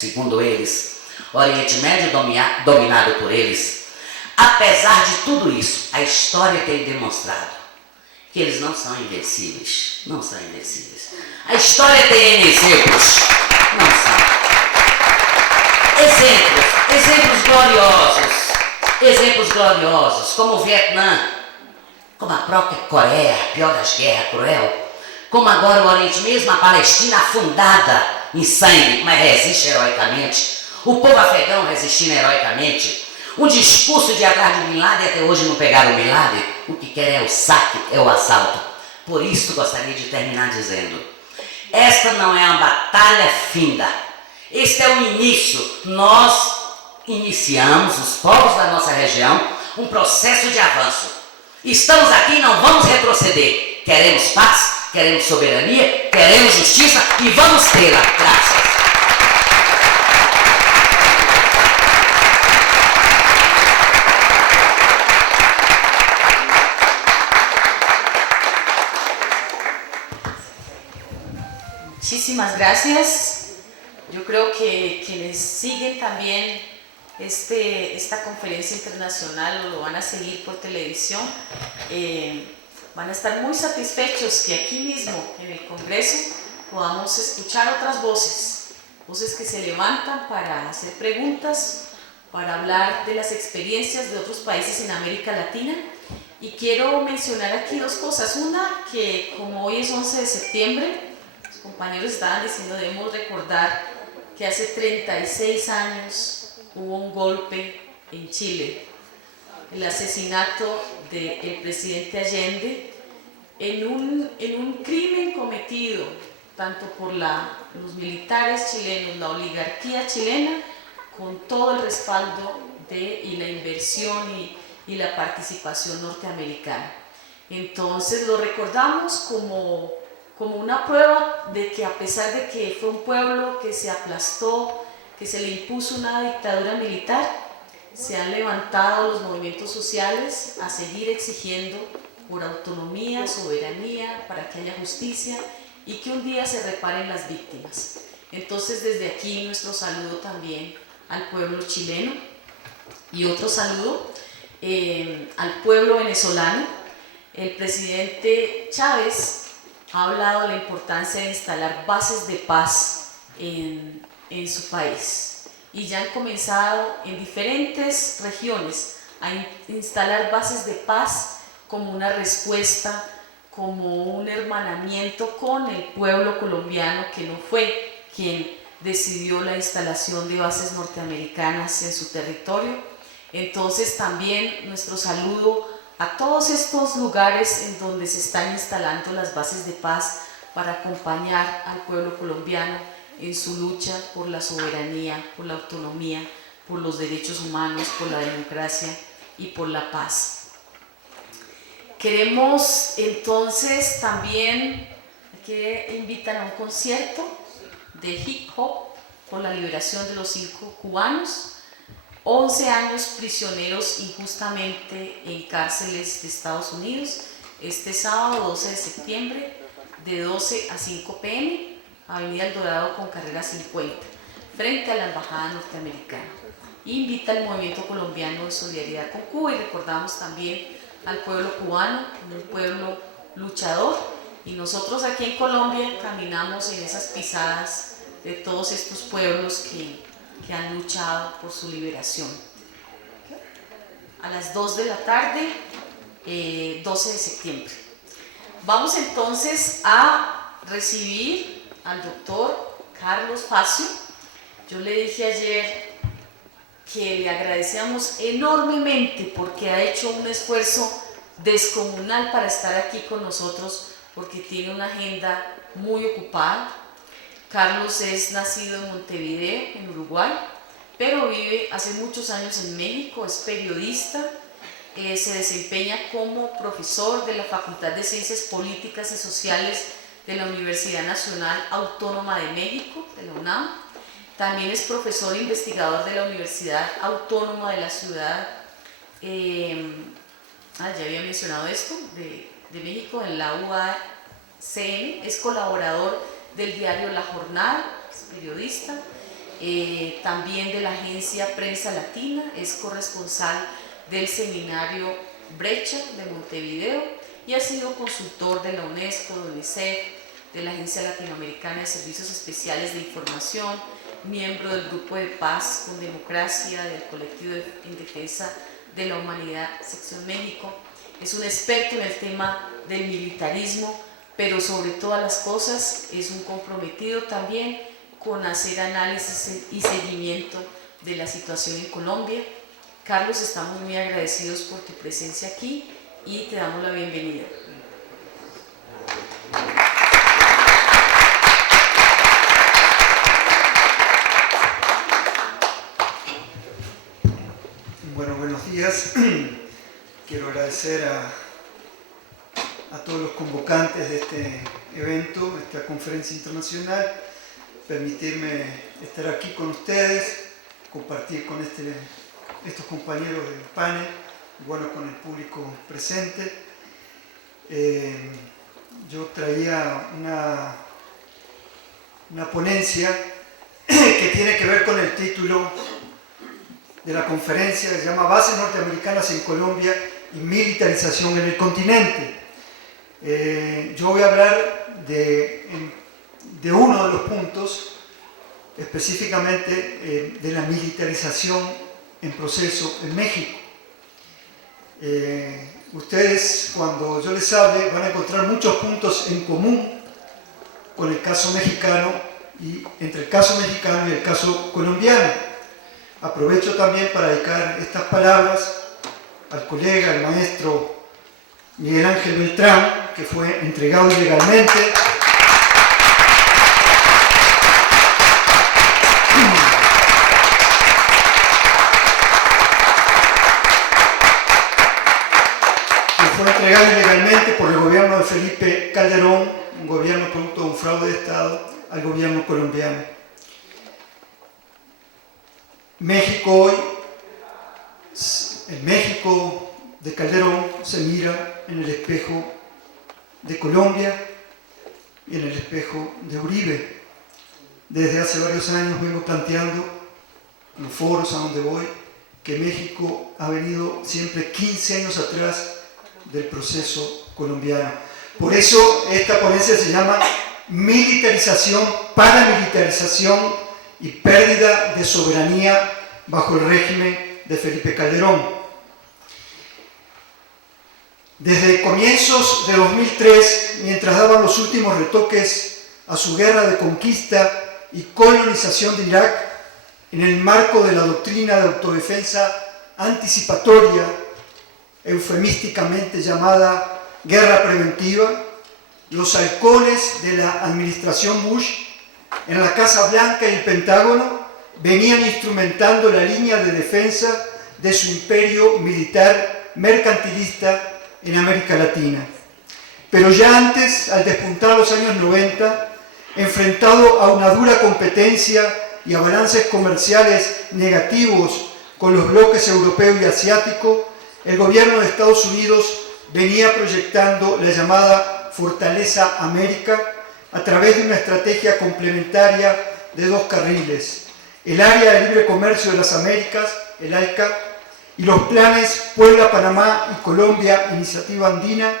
segundo eles, Oriente Médio dominado por eles. Apesar de tudo isso, a história tem demonstrado que eles não são invencíveis. Não são invencíveis. A história tem exemplos. Não são. Exemplos gloriosos, como o Vietnã, como a própria Coreia, a pior das guerras, cruel, como agora o Oriente, mesmo a Palestina afundada em sangue, mas resiste heroicamente, o povo afegão resistindo heroicamente, um discurso de atrás de Bin Laden, até hoje não pegaram o Bin Laden, o que quer é o saque, é o assalto. Por isso gostaria de terminar dizendo, esta não é uma batalha finda, este é o início. Nós iniciamos, os povos da nossa região, um processo de avanço. Estamos aqui e não vamos retroceder. Queremos paz, queremos soberania, queremos justiça e vamos tê-la. Graças. Muchísimas gracias. Yo creo que quienes siguen también esta conferencia internacional o lo van a seguir por televisión, van a estar muy satisfechos que aquí mismo en el Congreso podamos escuchar otras voces, voces que se levantan para hacer preguntas, para hablar de las experiencias de otros países en América Latina. Y quiero mencionar aquí dos cosas. Una, que como hoy es 11 de septiembre, los compañeros estaban diciendo, debemos recordar que hace 36 años hubo un golpe en Chile, el asesinato del presidente Allende, en un crimen cometido tanto por los militares chilenos, la oligarquía chilena, con todo el respaldo y la inversión y la participación norteamericana. Entonces lo recordamos como una prueba de que, a pesar de que fue un pueblo que se aplastó, que se le impuso una dictadura militar, se han levantado los movimientos sociales a seguir exigiendo por autonomía, soberanía, para que haya justicia y que un día se reparen las víctimas. Entonces, desde aquí nuestro saludo también al pueblo chileno y otro saludo al pueblo venezolano. El presidente Chávez ha hablado de la importancia de instalar bases de paz en su país y ya han comenzado en diferentes regiones a instalar bases de paz como una respuesta, como un hermanamiento con el pueblo colombiano, que no fue quien decidió la instalación de bases norteamericanas en su territorio. Entonces también nuestro saludo a todos estos lugares en donde se están instalando las bases de paz para acompañar al pueblo colombiano en su lucha por la soberanía, por la autonomía, por los derechos humanos, por la democracia y por la paz. Queremos entonces también que invitan a un concierto de hip hop por la liberación de los 5 cubanos, 11 años prisioneros injustamente en cárceles de Estados Unidos, este sábado 12 de septiembre de 12 a 5 p.m. Avenida El Dorado con carrera 50, frente a la Embajada Norteamericana. Invita al Movimiento Colombiano de Solidaridad con Cuba y recordamos también al pueblo cubano, un pueblo luchador, y nosotros aquí en Colombia caminamos en esas pisadas de todos estos pueblos que han luchado por su liberación. A las 2 de la tarde, 12 de septiembre. Vamos entonces a recibir al doctor Carlos Facio. Yo le dije ayer que le agradecemos enormemente porque ha hecho un esfuerzo descomunal para estar aquí con nosotros, porque tiene una agenda muy ocupada. Carlos es nacido en Montevideo, en Uruguay, pero vive hace muchos años en México, es periodista, se desempeña como profesor de la Facultad de Ciencias Políticas y Sociales de la Universidad Nacional Autónoma de México, de la UNAM. También es profesor e investigador de la Universidad Autónoma de la Ciudad, ya había mencionado esto, de México, en la UACN, es colaborador del diario La Jornada, es periodista, también de la agencia Prensa Latina, es corresponsal del seminario Brecha de Montevideo y ha sido consultor de la UNESCO, de UNICEF, de la Agencia Latinoamericana de Servicios Especiales de Información, miembro del Grupo de Paz con Democracia, del Colectivo en Defensa de la Humanidad, Sección México. Es un experto en el tema del militarismo, pero sobre todas las cosas es un comprometido también con hacer análisis y seguimiento de la situación en Colombia. Carlos, estamos muy agradecidos por tu presencia aquí y te damos la bienvenida. Bueno, buenos días. Quiero agradecer a todos los convocantes de este evento, esta conferencia internacional, permitirme estar aquí con ustedes, compartir con estos compañeros del panel, bueno, con el público presente. Yo traía una ponencia que tiene que ver con el título de la conferencia, que se llama Bases norteamericanas en Colombia y militarización en el continente. Yo voy a hablar de uno de los puntos, específicamente de la militarización en proceso en México. Ustedes, cuando yo les hable, van a encontrar muchos puntos en común con el caso mexicano y entre el caso mexicano y el caso colombiano. Aprovecho también para dedicar estas palabras al colega, al maestro Miguel Ángel Beltrán, que fue entregado ilegalmente. Fue entregado ilegalmente por el gobierno de Felipe Calderón, un gobierno producto de un fraude de Estado, al gobierno colombiano. México hoy, el México de Calderón se mira en el espejo de Colombia y en el espejo de Uribe. Desde hace varios años vengo planteando en los foros a donde voy que México ha venido siempre 15 años atrás del proceso colombiano. Por eso esta ponencia se llama Militarización, Paramilitarización y pérdida de soberanía bajo el régimen de Felipe Calderón. Desde comienzos de 2003, mientras daban los últimos retoques a su guerra de conquista y colonización de Irak, en el marco de la doctrina de autodefensa anticipatoria, eufemísticamente llamada guerra preventiva, los halcones de la administración Bush en la Casa Blanca y el Pentágono venían instrumentando la línea de defensa de su imperio militar mercantilista en América Latina. Pero ya antes, al despuntar los años 90, enfrentado a una dura competencia y a balances comerciales negativos con los bloques europeo y asiático, el gobierno de Estados Unidos venía proyectando la llamada Fortaleza América a través de una estrategia complementaria de dos carriles: el Área de Libre Comercio de las Américas, el ALCA, y los planes Puebla, Panamá y Colombia, Iniciativa Andina,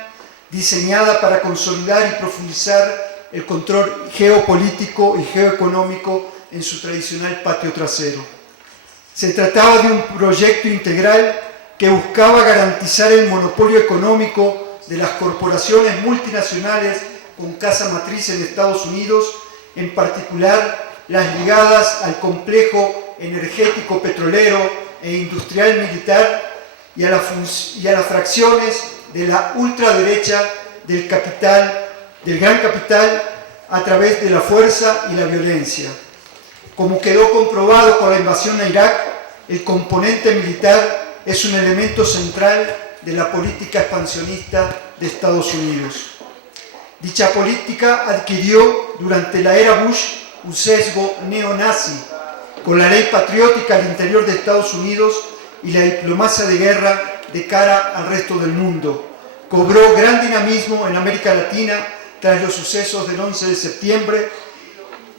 diseñada para consolidar y profundizar el control geopolítico y geoeconómico en su tradicional patio trasero. Se trataba de un proyecto integral que buscaba garantizar el monopolio económico de las corporaciones multinacionales con casa matriz en Estados Unidos, en particular las ligadas al complejo energético petrolero e industrial militar y a las fracciones de la ultraderecha del capital, del gran capital, a través de la fuerza y la violencia. Como quedó comprobado con la invasión a Irak, el componente militar es un elemento central de la política expansionista de Estados Unidos. Dicha política adquirió durante la era Bush un sesgo neonazi, con la ley patriótica al interior de Estados Unidos y la diplomacia de guerra de cara al resto del mundo. Cobró gran dinamismo en América Latina tras los sucesos del 11 de septiembre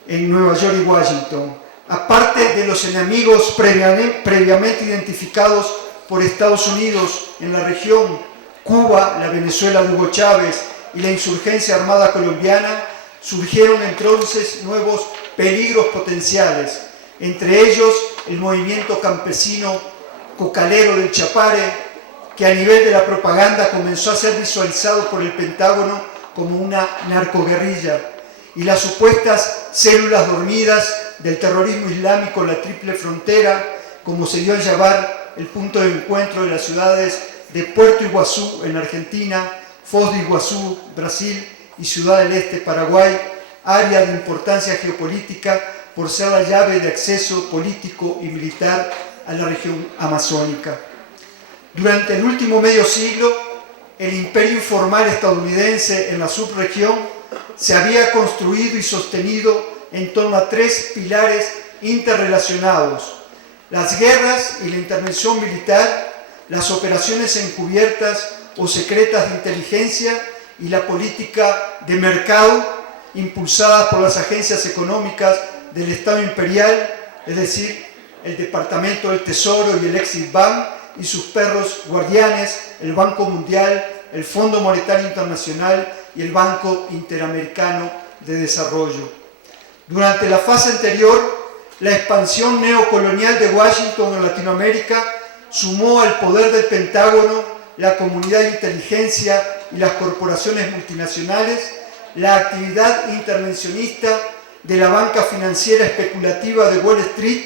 en Nueva York y Washington. Aparte de los enemigos previamente identificados por Estados Unidos en la región, Cuba, la Venezuela de Hugo Chávez y la insurgencia armada colombiana, surgieron entonces nuevos peligros potenciales, entre ellos el movimiento campesino cocalero del Chapare, que a nivel de la propaganda comenzó a ser visualizado por el Pentágono como una narcoguerrilla, y las supuestas células dormidas del terrorismo islámico en la Triple Frontera, como se dio a llamar el punto de encuentro de las ciudades de Puerto Iguazú en Argentina, Foz de Iguazú, Brasil, y Ciudad del Este, Paraguay, área de importancia geopolítica por ser la llave de acceso político y militar a la región amazónica. Durante el último medio siglo, el imperio informal estadounidense en la subregión se había construido y sostenido en torno a tres pilares interrelacionados: las guerras y la intervención militar, las operaciones encubiertas o secretas de inteligencia y la política de mercado impulsadas por las agencias económicas del Estado imperial, es decir, el Departamento del Tesoro y el Exim Bank y sus perros guardianes, el Banco Mundial, el Fondo Monetario Internacional y el Banco Interamericano de Desarrollo. Durante la fase anterior, la expansión neocolonial de Washington en Latinoamérica sumó al poder del Pentágono, la comunidad de inteligencia y las corporaciones multinacionales, la actividad intervencionista de la banca financiera especulativa de Wall Street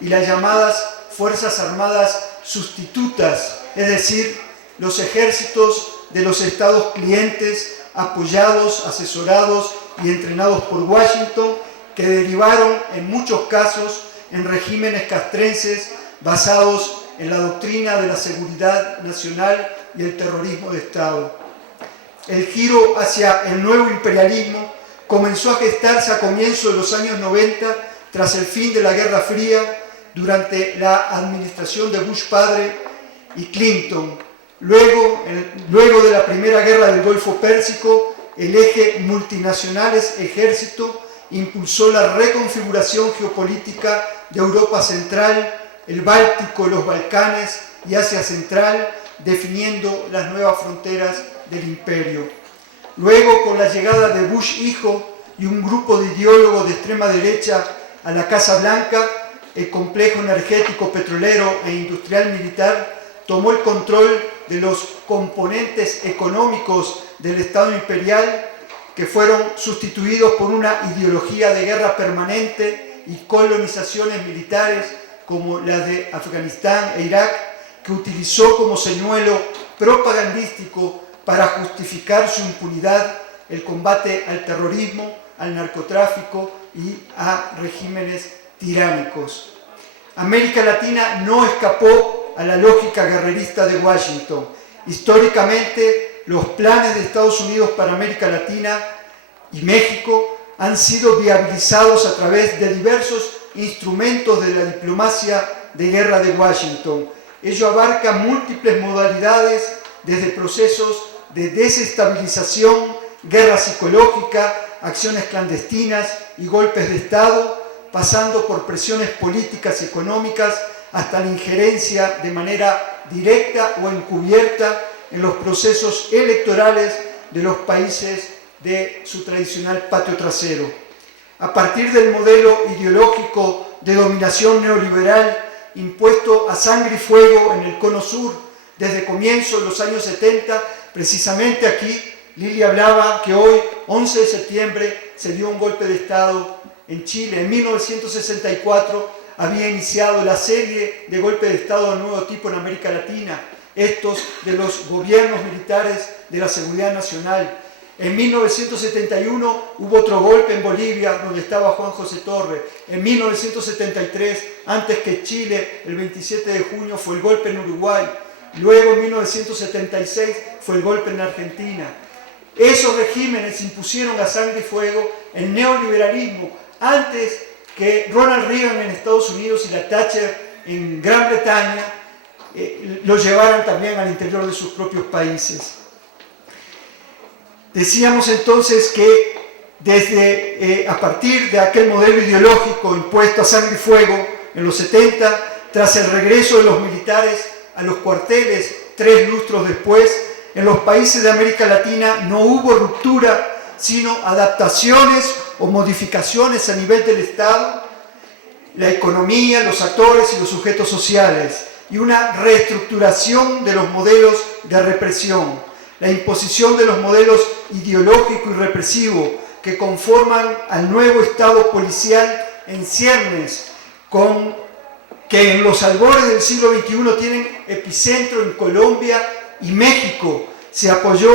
y las llamadas Fuerzas Armadas sustitutas, es decir, los ejércitos de los estados clientes apoyados, asesorados y entrenados por Washington, que derivaron en muchos casos en regímenes castrenses basados en la doctrina de la seguridad nacional y el terrorismo de Estado. El giro hacia el nuevo imperialismo comenzó a gestarse a comienzos de los años 90 tras el fin de la Guerra Fría, durante la administración de Bush padre y Clinton. Luego de la Primera Guerra del Golfo Pérsico, el eje multinacionales ejército impulsó la reconfiguración geopolítica de Europa Central, el Báltico, los Balcanes y Asia Central, definiendo las nuevas fronteras del imperio. Luego, con la llegada de Bush hijo y un grupo de ideólogos de extrema derecha a la Casa Blanca, el complejo energético petrolero e industrial militar tomó el control de los componentes económicos del Estado imperial, que fueron sustituidos por una ideología de guerra permanente y colonizaciones militares como la de Afganistán e Irak, que utilizó como señuelo propagandístico para justificar su impunidad el combate al terrorismo, al narcotráfico y a regímenes tiránicos. América Latina no escapó a la lógica guerrerista de Washington. Históricamente, los planes de Estados Unidos para América Latina y México han sido viabilizados a través de diversos instrumentos de la diplomacia de guerra de Washington. Ello abarca múltiples modalidades, desde procesos de desestabilización, guerra psicológica, acciones clandestinas y golpes de Estado, pasando por presiones políticas y económicas hasta la injerencia de manera directa o encubierta en los procesos electorales de los países de su tradicional patio trasero. A partir del modelo ideológico de dominación neoliberal impuesto a sangre y fuego en el Cono Sur desde comienzos de los años 70, precisamente aquí Lili hablaba que hoy, 11 de septiembre, se dio un golpe de Estado en Chile. En 1964 había iniciado la serie de golpes de Estado de nuevo tipo en América Latina, estos de los gobiernos militares de la Seguridad Nacional. En 1971 hubo otro golpe en Bolivia, donde estaba Juan José Torre. En 1973, antes que Chile, el 27 de junio, fue el golpe en Uruguay. Luego, en 1976, fue el golpe en Argentina. Esos regímenes impusieron a sangre y fuego el neoliberalismo antes que Ronald Reagan en Estados Unidos y la Thatcher en Gran Bretaña lo llevaran también al interior de sus propios países. Decíamos entonces que a partir de aquel modelo ideológico impuesto a sangre y fuego en los 70, tras el regreso de los militares a los cuarteles 3 lustros después, en los países de América Latina no hubo ruptura, sino adaptaciones o modificaciones a nivel del Estado, la economía, los actores y los sujetos sociales, y una reestructuración de los modelos de represión, la imposición de los modelos ideológico y represivo que conforman al nuevo Estado policial en ciernes, que en los albores del siglo XXI tienen epicentro en Colombia y México. Se apoyó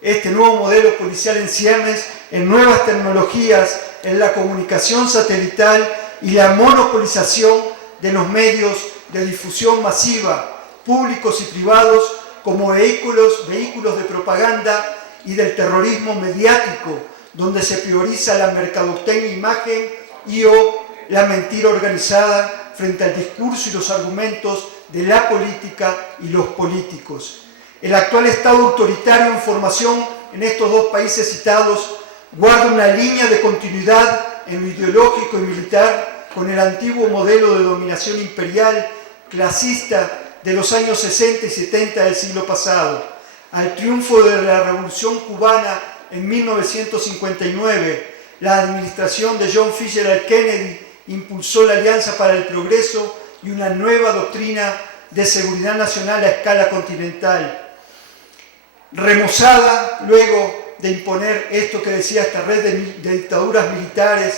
este nuevo modelo policial en ciernes en nuevas tecnologías, en la comunicación satelital y la monopolización de los medios de difusión masiva, públicos y privados, como vehículos de propaganda y del terrorismo mediático, donde se prioriza la mercadotecnia imagen y o la mentira organizada frente al discurso y los argumentos de la política y los políticos. El actual Estado autoritario en formación en estos dos países citados guarda una línea de continuidad en lo ideológico y militar con el antiguo modelo de dominación imperial clasista de los años 60 y 70 del siglo pasado. Al triunfo de la Revolución Cubana en 1959, la administración de John Fitzgerald Kennedy impulsó la Alianza para el Progreso y una nueva doctrina de seguridad nacional a escala continental. Remozada, luego de imponer esto que decía esta red de dictaduras militares,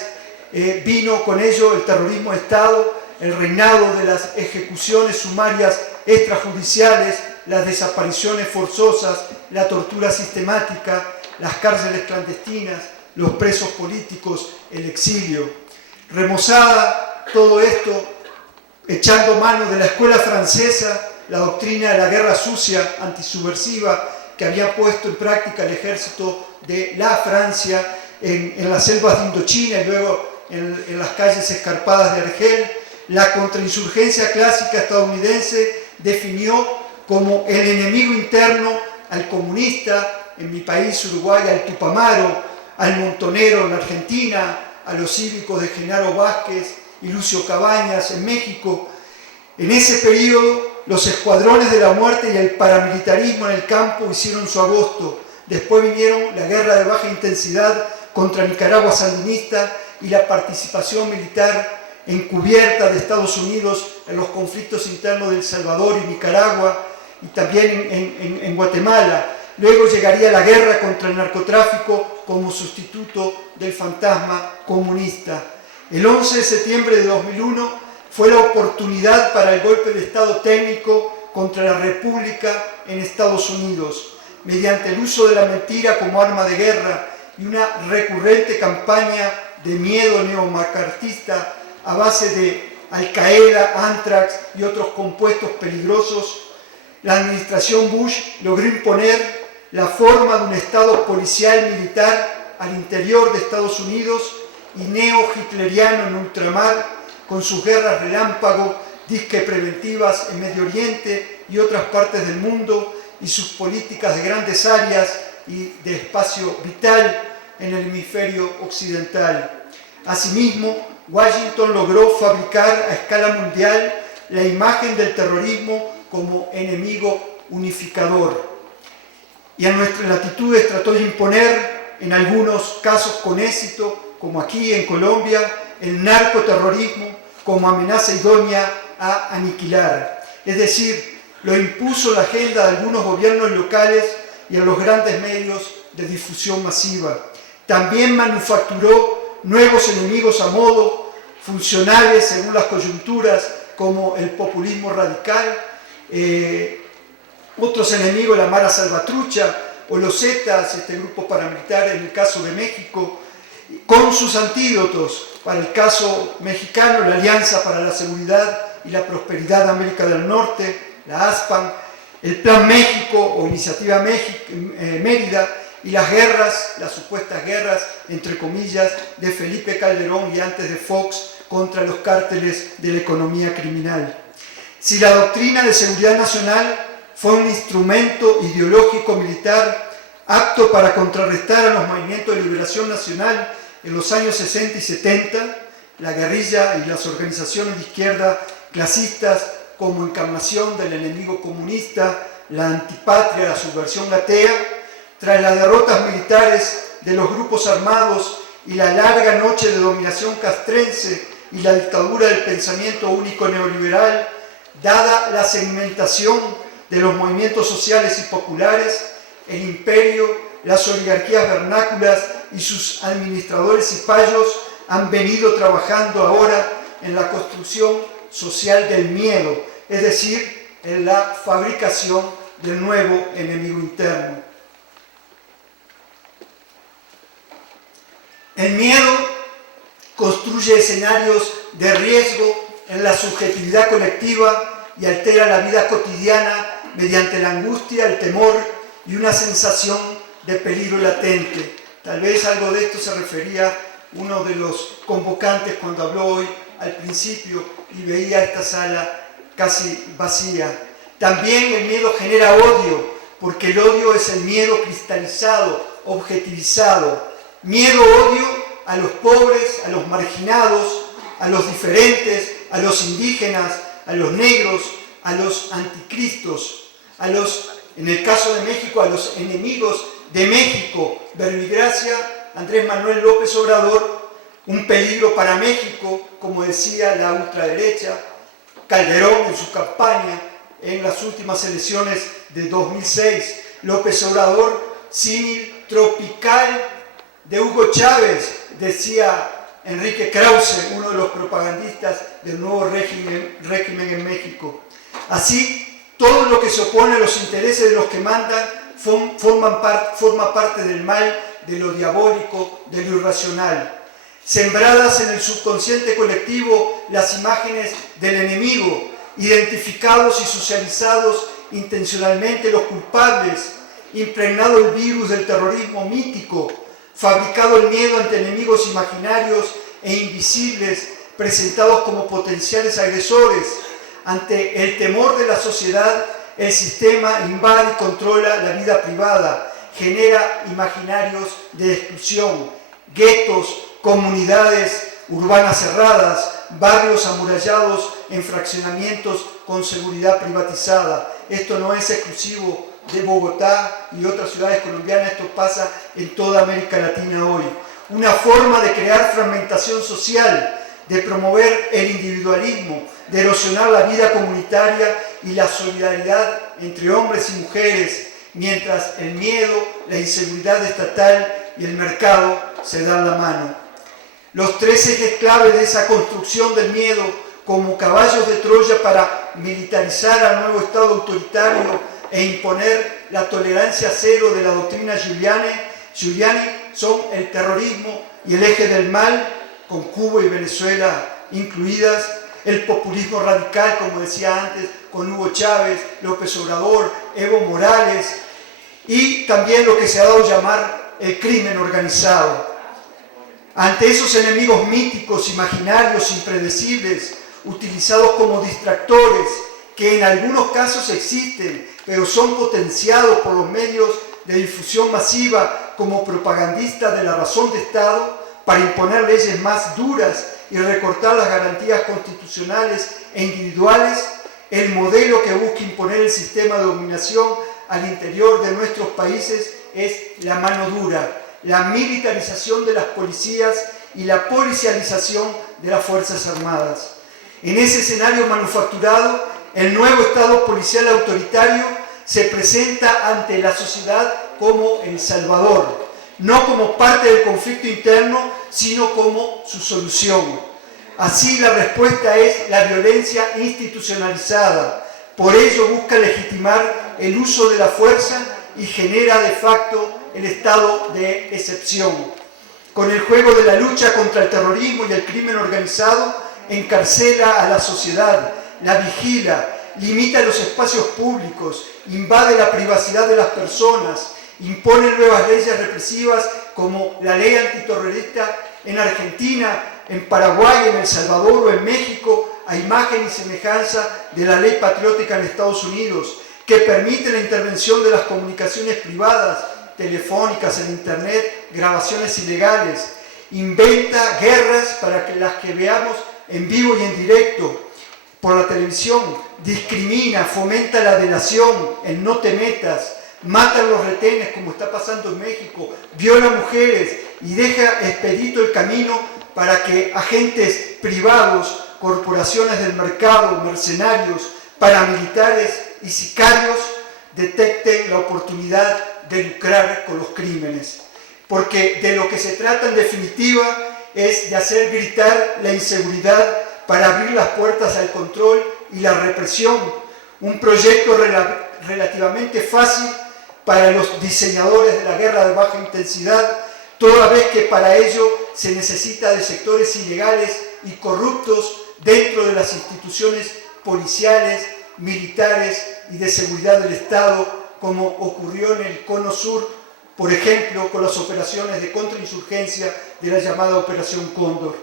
vino con ello el terrorismo de Estado, el reinado de las ejecuciones sumarias extrajudiciales, las desapariciones forzosas, la tortura sistemática, las cárceles clandestinas, los presos políticos, el exilio. Remozada todo esto, echando mano de la escuela francesa, la doctrina de la guerra sucia, antisubversiva, que había puesto en práctica el ejército de la Francia en las selvas de Indochina y luego en las calles escarpadas de Argel. La contrainsurgencia clásica estadounidense definió como el enemigo interno al comunista, en mi país Uruguay, al Tupamaro, al Montonero en Argentina, a los cívicos de Genaro Vázquez y Lucio Cabañas en México. En ese periodo, los escuadrones de la muerte y el paramilitarismo en el campo hicieron su agosto. Después vinieron la guerra de baja intensidad contra Nicaragua sandinista y la participación militar encubierta de Estados Unidos en los conflictos internos de El Salvador y Nicaragua y también en Guatemala. Luego llegaría la guerra contra el narcotráfico como sustituto del fantasma comunista. El 11 de septiembre de 2001 fue la oportunidad para el golpe de Estado técnico contra la República en Estados Unidos, mediante el uso de la mentira como arma de guerra y una recurrente campaña de miedo neomacartista a base de Al-Qaeda, Anthrax y otros compuestos peligrosos. La administración Bush logró imponer la forma de un Estado policial militar al interior de Estados Unidos y neo-hitleriano en ultramar, con sus guerras relámpago, disque preventivas en Medio Oriente y otras partes del mundo, y sus políticas de grandes áreas y de espacio vital en el hemisferio occidental. Asimismo, Washington logró fabricar a escala mundial la imagen del terrorismo como enemigo unificador. Y a nuestras latitudes trató de imponer, en algunos casos con éxito, como aquí en Colombia, el narcoterrorismo como amenaza idónea a aniquilar. Es decir, lo impuso la agenda de algunos gobiernos locales y a los grandes medios de difusión masiva. También manufacturó nuevos enemigos a modo, funcionales según las coyunturas, como el populismo radical, otros enemigos, la Mara Salvatrucha o los Zetas, este grupo paramilitar en el caso de México, con sus antídotos. Para el caso mexicano, la Alianza para la Seguridad y la Prosperidad de América del Norte, la ASPAN, el Plan México o Iniciativa Mérida, y las guerras, las supuestas guerras, entre comillas, de Felipe Calderón y antes de Fox contra los cárteles de la economía criminal. Si la doctrina de seguridad nacional fue un instrumento ideológico militar apto para contrarrestar a los movimientos de liberación nacional en los años 60 y 70, la guerrilla y las organizaciones de izquierda clasistas como encarnación del enemigo comunista, la antipatria, la subversión atea, tras las derrotas militares de los grupos armados y la larga noche de dominación castrense y la dictadura del pensamiento único neoliberal, dada la segmentación de los movimientos sociales y populares, el imperio, las oligarquías vernáculas y sus administradores y payos han venido trabajando ahora en la construcción social del miedo, es decir, en la fabricación del nuevo enemigo interno. El miedo construye escenarios de riesgo en la subjetividad colectiva y altera la vida cotidiana mediante la angustia, el temor y una sensación de peligro latente. Tal vez algo de esto se refería uno de los convocantes cuando habló hoy al principio y veía esta sala casi vacía. También el miedo genera odio, porque el odio es el miedo cristalizado, objetivizado. Miedo-odio a los pobres, a los marginados, a los diferentes, a los indígenas, a los negros, a los anticristos, a los, en el caso de México, a los enemigos de México. Verbigracia, Andrés Manuel López Obrador, un peligro para México, como decía la ultraderecha, Calderón en su campaña en las últimas elecciones de 2006, López Obrador, símil tropical de Hugo Chávez, decía Enrique Krause, uno de los propagandistas del nuevo régimen en México. Así, todo lo que se opone a los intereses de los que mandan forma parte del mal, de lo diabólico, de lo irracional. Sembradas en el subconsciente colectivo las imágenes del enemigo, identificados y socializados intencionalmente los culpables, impregnado el virus del terrorismo mítico, fabricado el miedo ante enemigos imaginarios e invisibles presentados como potenciales agresores. Ante el temor de la sociedad, el sistema invade y controla la vida privada, genera imaginarios de exclusión, guetos, comunidades urbanas cerradas, barrios amurallados en fraccionamientos con seguridad privatizada. Esto no es exclusivo de Bogotá y otras ciudades colombianas, esto pasa en toda América Latina hoy. Una forma de crear fragmentación social, de promover el individualismo, de erosionar la vida comunitaria y la solidaridad entre hombres y mujeres, mientras el miedo, la inseguridad estatal y el mercado se dan la mano. Los tres ejes clave de esa construcción del miedo como caballos de Troya para militarizar al nuevo Estado autoritario e imponer la tolerancia cero de la doctrina Giuliani son el terrorismo y el eje del mal, con Cuba y Venezuela incluidas, el populismo radical, como decía antes, con Hugo Chávez, López Obrador, Evo Morales, y también lo que se ha dado a llamar el crimen organizado. Ante esos enemigos míticos, imaginarios, impredecibles, utilizados como distractores, que en algunos casos existen, pero son potenciados por los medios de difusión masiva como propagandistas de la razón de Estado para imponer leyes más duras y recortar las garantías constitucionales e individuales, el modelo que busca imponer el sistema de dominación al interior de nuestros países es la mano dura, la militarización de las policías y la policialización de las Fuerzas Armadas. En ese escenario manufacturado, el nuevo Estado policial autoritario se presenta ante la sociedad como el salvador, no como parte del conflicto interno, sino como su solución. Así, la respuesta es la violencia institucionalizada. Por ello busca legitimar el uso de la fuerza y genera de facto el estado de excepción. Con el juego de la lucha contra el terrorismo y el crimen organizado, encarcela a la sociedad, la vigila, limita los espacios públicos, invade la privacidad de las personas, impone nuevas leyes represivas como la ley antiterrorista en Argentina, en Paraguay, en El Salvador o en México, a imagen y semejanza de la ley patriótica en Estados Unidos, que permite la intervención de las comunicaciones privadas, telefónicas en internet, grabaciones ilegales, inventa guerras para que las que veamos en vivo y en directo por la televisión, discrimina, fomenta la delación, el no te metas, mata a los retenes como está pasando en México, viola mujeres y deja expedito el camino para que agentes privados, corporaciones del mercado, mercenarios, paramilitares y sicarios detecten la oportunidad de lucrar con los crímenes. Porque de lo que se trata en definitiva es de hacer gritar la inseguridad para abrir las puertas al control y la represión. Un proyecto relativamente fácil para los diseñadores de la guerra de baja intensidad, toda vez que para ello se necesita de sectores ilegales y corruptos dentro de las instituciones policiales, militares y de seguridad del Estado, como ocurrió en el Cono Sur, por ejemplo, con las operaciones de contrainsurgencia de la llamada Operación Cóndor.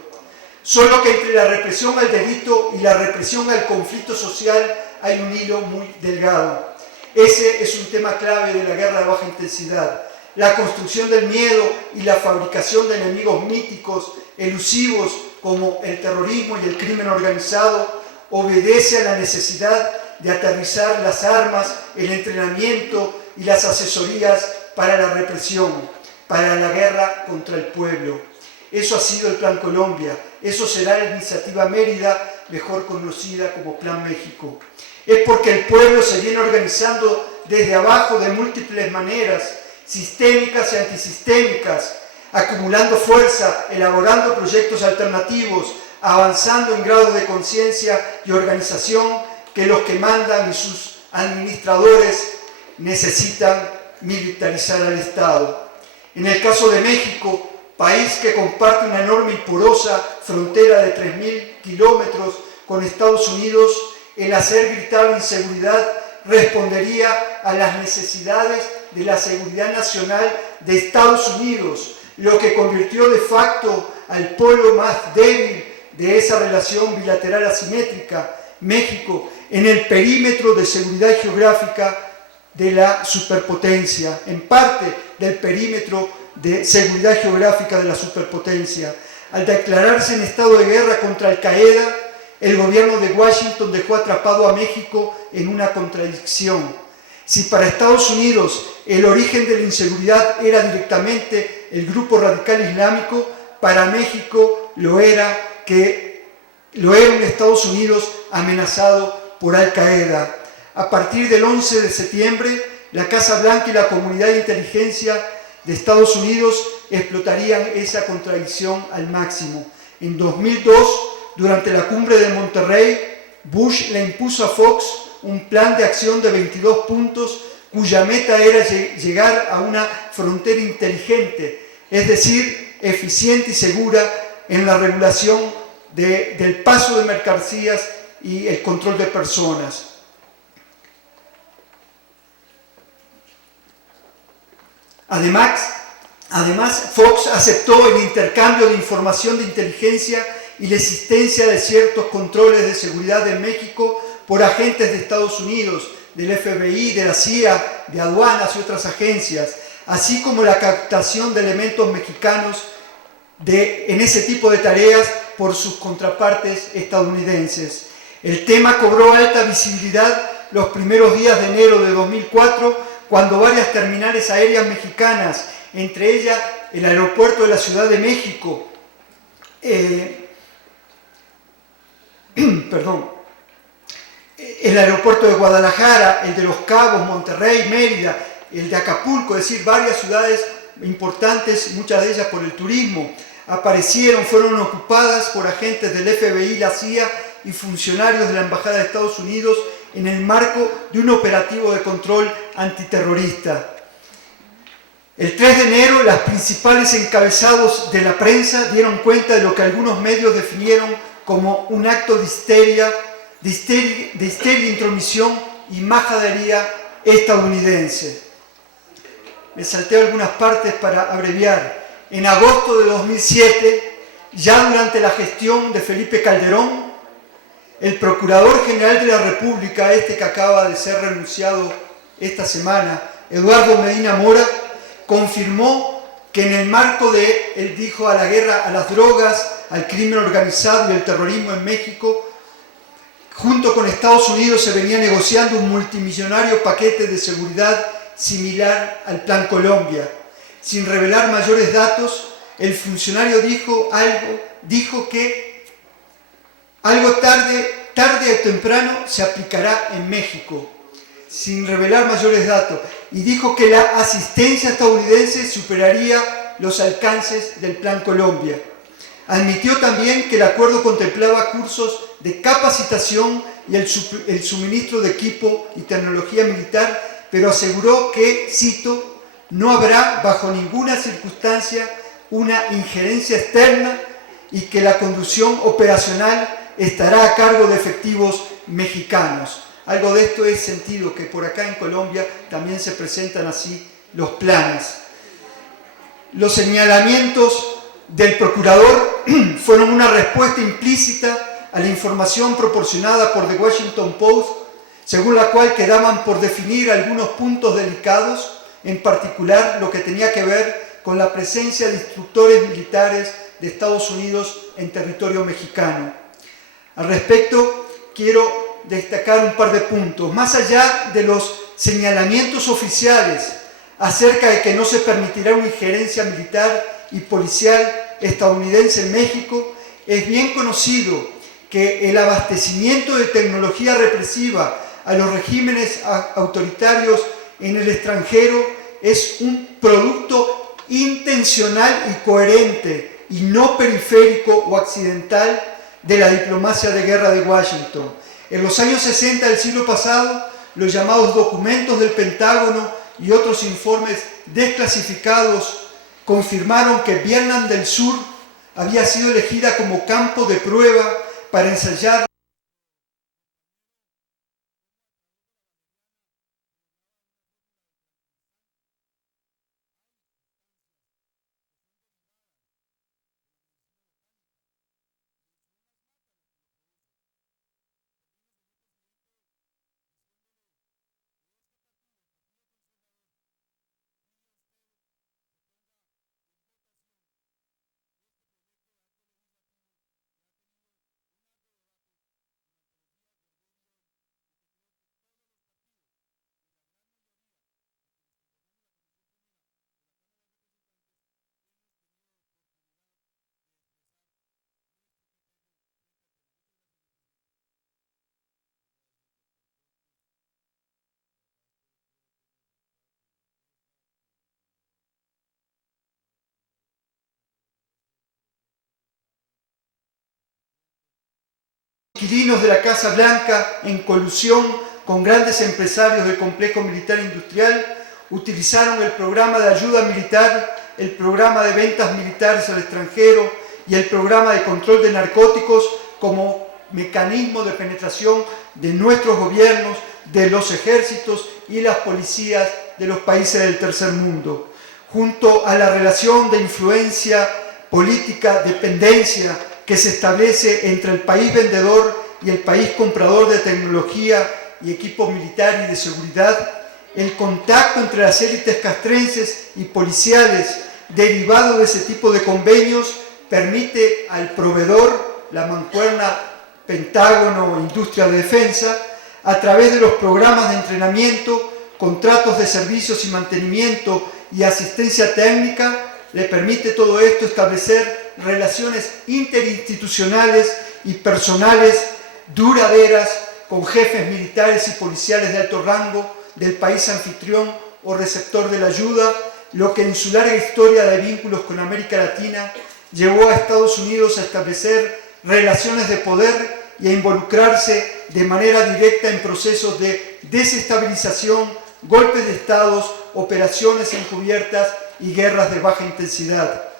Solo que entre la represión al delito y la represión al conflicto social hay un hilo muy delgado. Ese es un tema clave de la guerra de baja intensidad. La construcción del miedo y la fabricación de enemigos míticos, elusivos, como el terrorismo y el crimen organizado, obedece a la necesidad de aterrizar las armas, el entrenamiento y las asesorías para la represión, para la guerra contra el pueblo. Eso ha sido el Plan Colombia, eso será la Iniciativa Mérida, mejor conocida como Plan México. Es porque el pueblo se viene organizando desde abajo de múltiples maneras, sistémicas y antisistémicas, acumulando fuerza, elaborando proyectos alternativos, avanzando en grados de conciencia y organización que los que mandan y sus administradores necesitan militarizar al Estado. En el caso de México, país que comparte una enorme y porosa frontera de 3.000 kilómetros con Estados Unidos, el hacer gritar la inseguridad respondería a las necesidades de la seguridad nacional de Estados Unidos, lo que convirtió de facto al polo más débil de esa relación bilateral asimétrica, México, en el perímetro de seguridad geográfica de la superpotencia, en parte del perímetro de seguridad geográfica de la superpotencia. Al declararse en estado de guerra contra Al-Qaeda, el gobierno de Washington dejó atrapado a México en una contradicción. Si para Estados Unidos el origen de la inseguridad era directamente el grupo radical islámico, para México lo era un Estados Unidos amenazado por Al-Qaeda. A partir del 11 de septiembre, la Casa Blanca y la comunidad de inteligencia de Estados Unidos explotarían esa contradicción al máximo. En 2002, durante la cumbre de Monterrey, Bush le impuso a Fox un plan de acción de 22 puntos cuya meta era llegar a una frontera inteligente, es decir, eficiente y segura en la regulación del paso de mercancías y el control de personas. Además, Fox aceptó el intercambio de información de inteligencia y la existencia de ciertos controles de seguridad en México por agentes de Estados Unidos, del FBI, de la CIA, de aduanas y otras agencias, así como la captación de elementos mexicanos en ese tipo de tareas por sus contrapartes estadounidenses. El tema cobró alta visibilidad los primeros días de enero de 2004, cuando varias terminales aéreas mexicanas, entre ellas el aeropuerto de la Ciudad de México, el aeropuerto de Guadalajara, el de Los Cabos, Monterrey, Mérida, el de Acapulco, es decir, varias ciudades importantes, muchas de ellas por el turismo, fueron ocupadas por agentes del FBI, la CIA y funcionarios de la Embajada de Estados Unidos en el marco de un operativo de control antiterrorista. El 3 de enero, los principales encabezados de la prensa dieron cuenta de lo que algunos medios definieron como un acto de histeria, intromisión y majadería estadounidense. Me salté algunas partes para abreviar. En agosto de 2007, ya durante la gestión de Felipe Calderón, el Procurador General de la República, que acaba de ser renunciado esta semana, Eduardo Medina Mora, confirmó que en el marco de, él dijo, a la guerra a las drogas, al crimen organizado y al terrorismo en México, junto con Estados Unidos se venía negociando un multimillonario paquete de seguridad similar al Plan Colombia. Sin revelar mayores datos, el funcionario dijo que algo tarde o temprano se aplicará en México, sin revelar mayores datos, y dijo que la asistencia estadounidense superaría los alcances del Plan Colombia. Admitió también que el acuerdo contemplaba cursos de capacitación y el suministro de equipo y tecnología militar, pero aseguró que, cito, no habrá bajo ninguna circunstancia una injerencia externa y que la conducción operacional estará a cargo de efectivos mexicanos. Algo de esto es sentido, que por acá en Colombia también se presentan así los planes. Los señalamientos del procurador fueron una respuesta implícita a la información proporcionada por The Washington Post, según la cual quedaban por definir algunos puntos delicados, en particular lo que tenía que ver con la presencia de instructores militares de Estados Unidos en territorio mexicano. Al respecto, quiero destacar un par de puntos. Más allá de los señalamientos oficiales acerca de que no se permitirá una injerencia militar y policial estadounidense en México, es bien conocido que el abastecimiento de tecnología represiva a los regímenes autoritarios en el extranjero es un producto intencional y coherente y no periférico o accidental de la diplomacia de guerra de Washington. En los años 60 del siglo pasado, los llamados documentos del Pentágono y otros informes desclasificados confirmaron que Vietnam del Sur había sido elegida como campo de prueba para ensayar inquilinos de la Casa Blanca, en colusión con grandes empresarios del complejo militar industrial, utilizaron el programa de ayuda militar, el programa de ventas militares al extranjero y el programa de control de narcóticos como mecanismo de penetración de nuestros gobiernos, de los ejércitos y las policías de los países del tercer mundo. Junto a la relación de influencia política, dependencia, que se establece entre el país vendedor y el país comprador de tecnología y equipo militar y de seguridad, el contacto entre las élites castrenses y policiales derivado de ese tipo de convenios permite al proveedor, la mancuerna Pentágono o Industria de Defensa, a través de los programas de entrenamiento, contratos de servicios y mantenimiento y asistencia técnica, le permite todo esto establecer relaciones interinstitucionales y personales duraderas con jefes militares y policiales de alto rango del país anfitrión o receptor de la ayuda, lo que en su larga historia de vínculos con América Latina llevó a Estados Unidos a establecer relaciones de poder y a involucrarse de manera directa en procesos de desestabilización, golpes de estados, operaciones encubiertas y guerras de baja intensidad.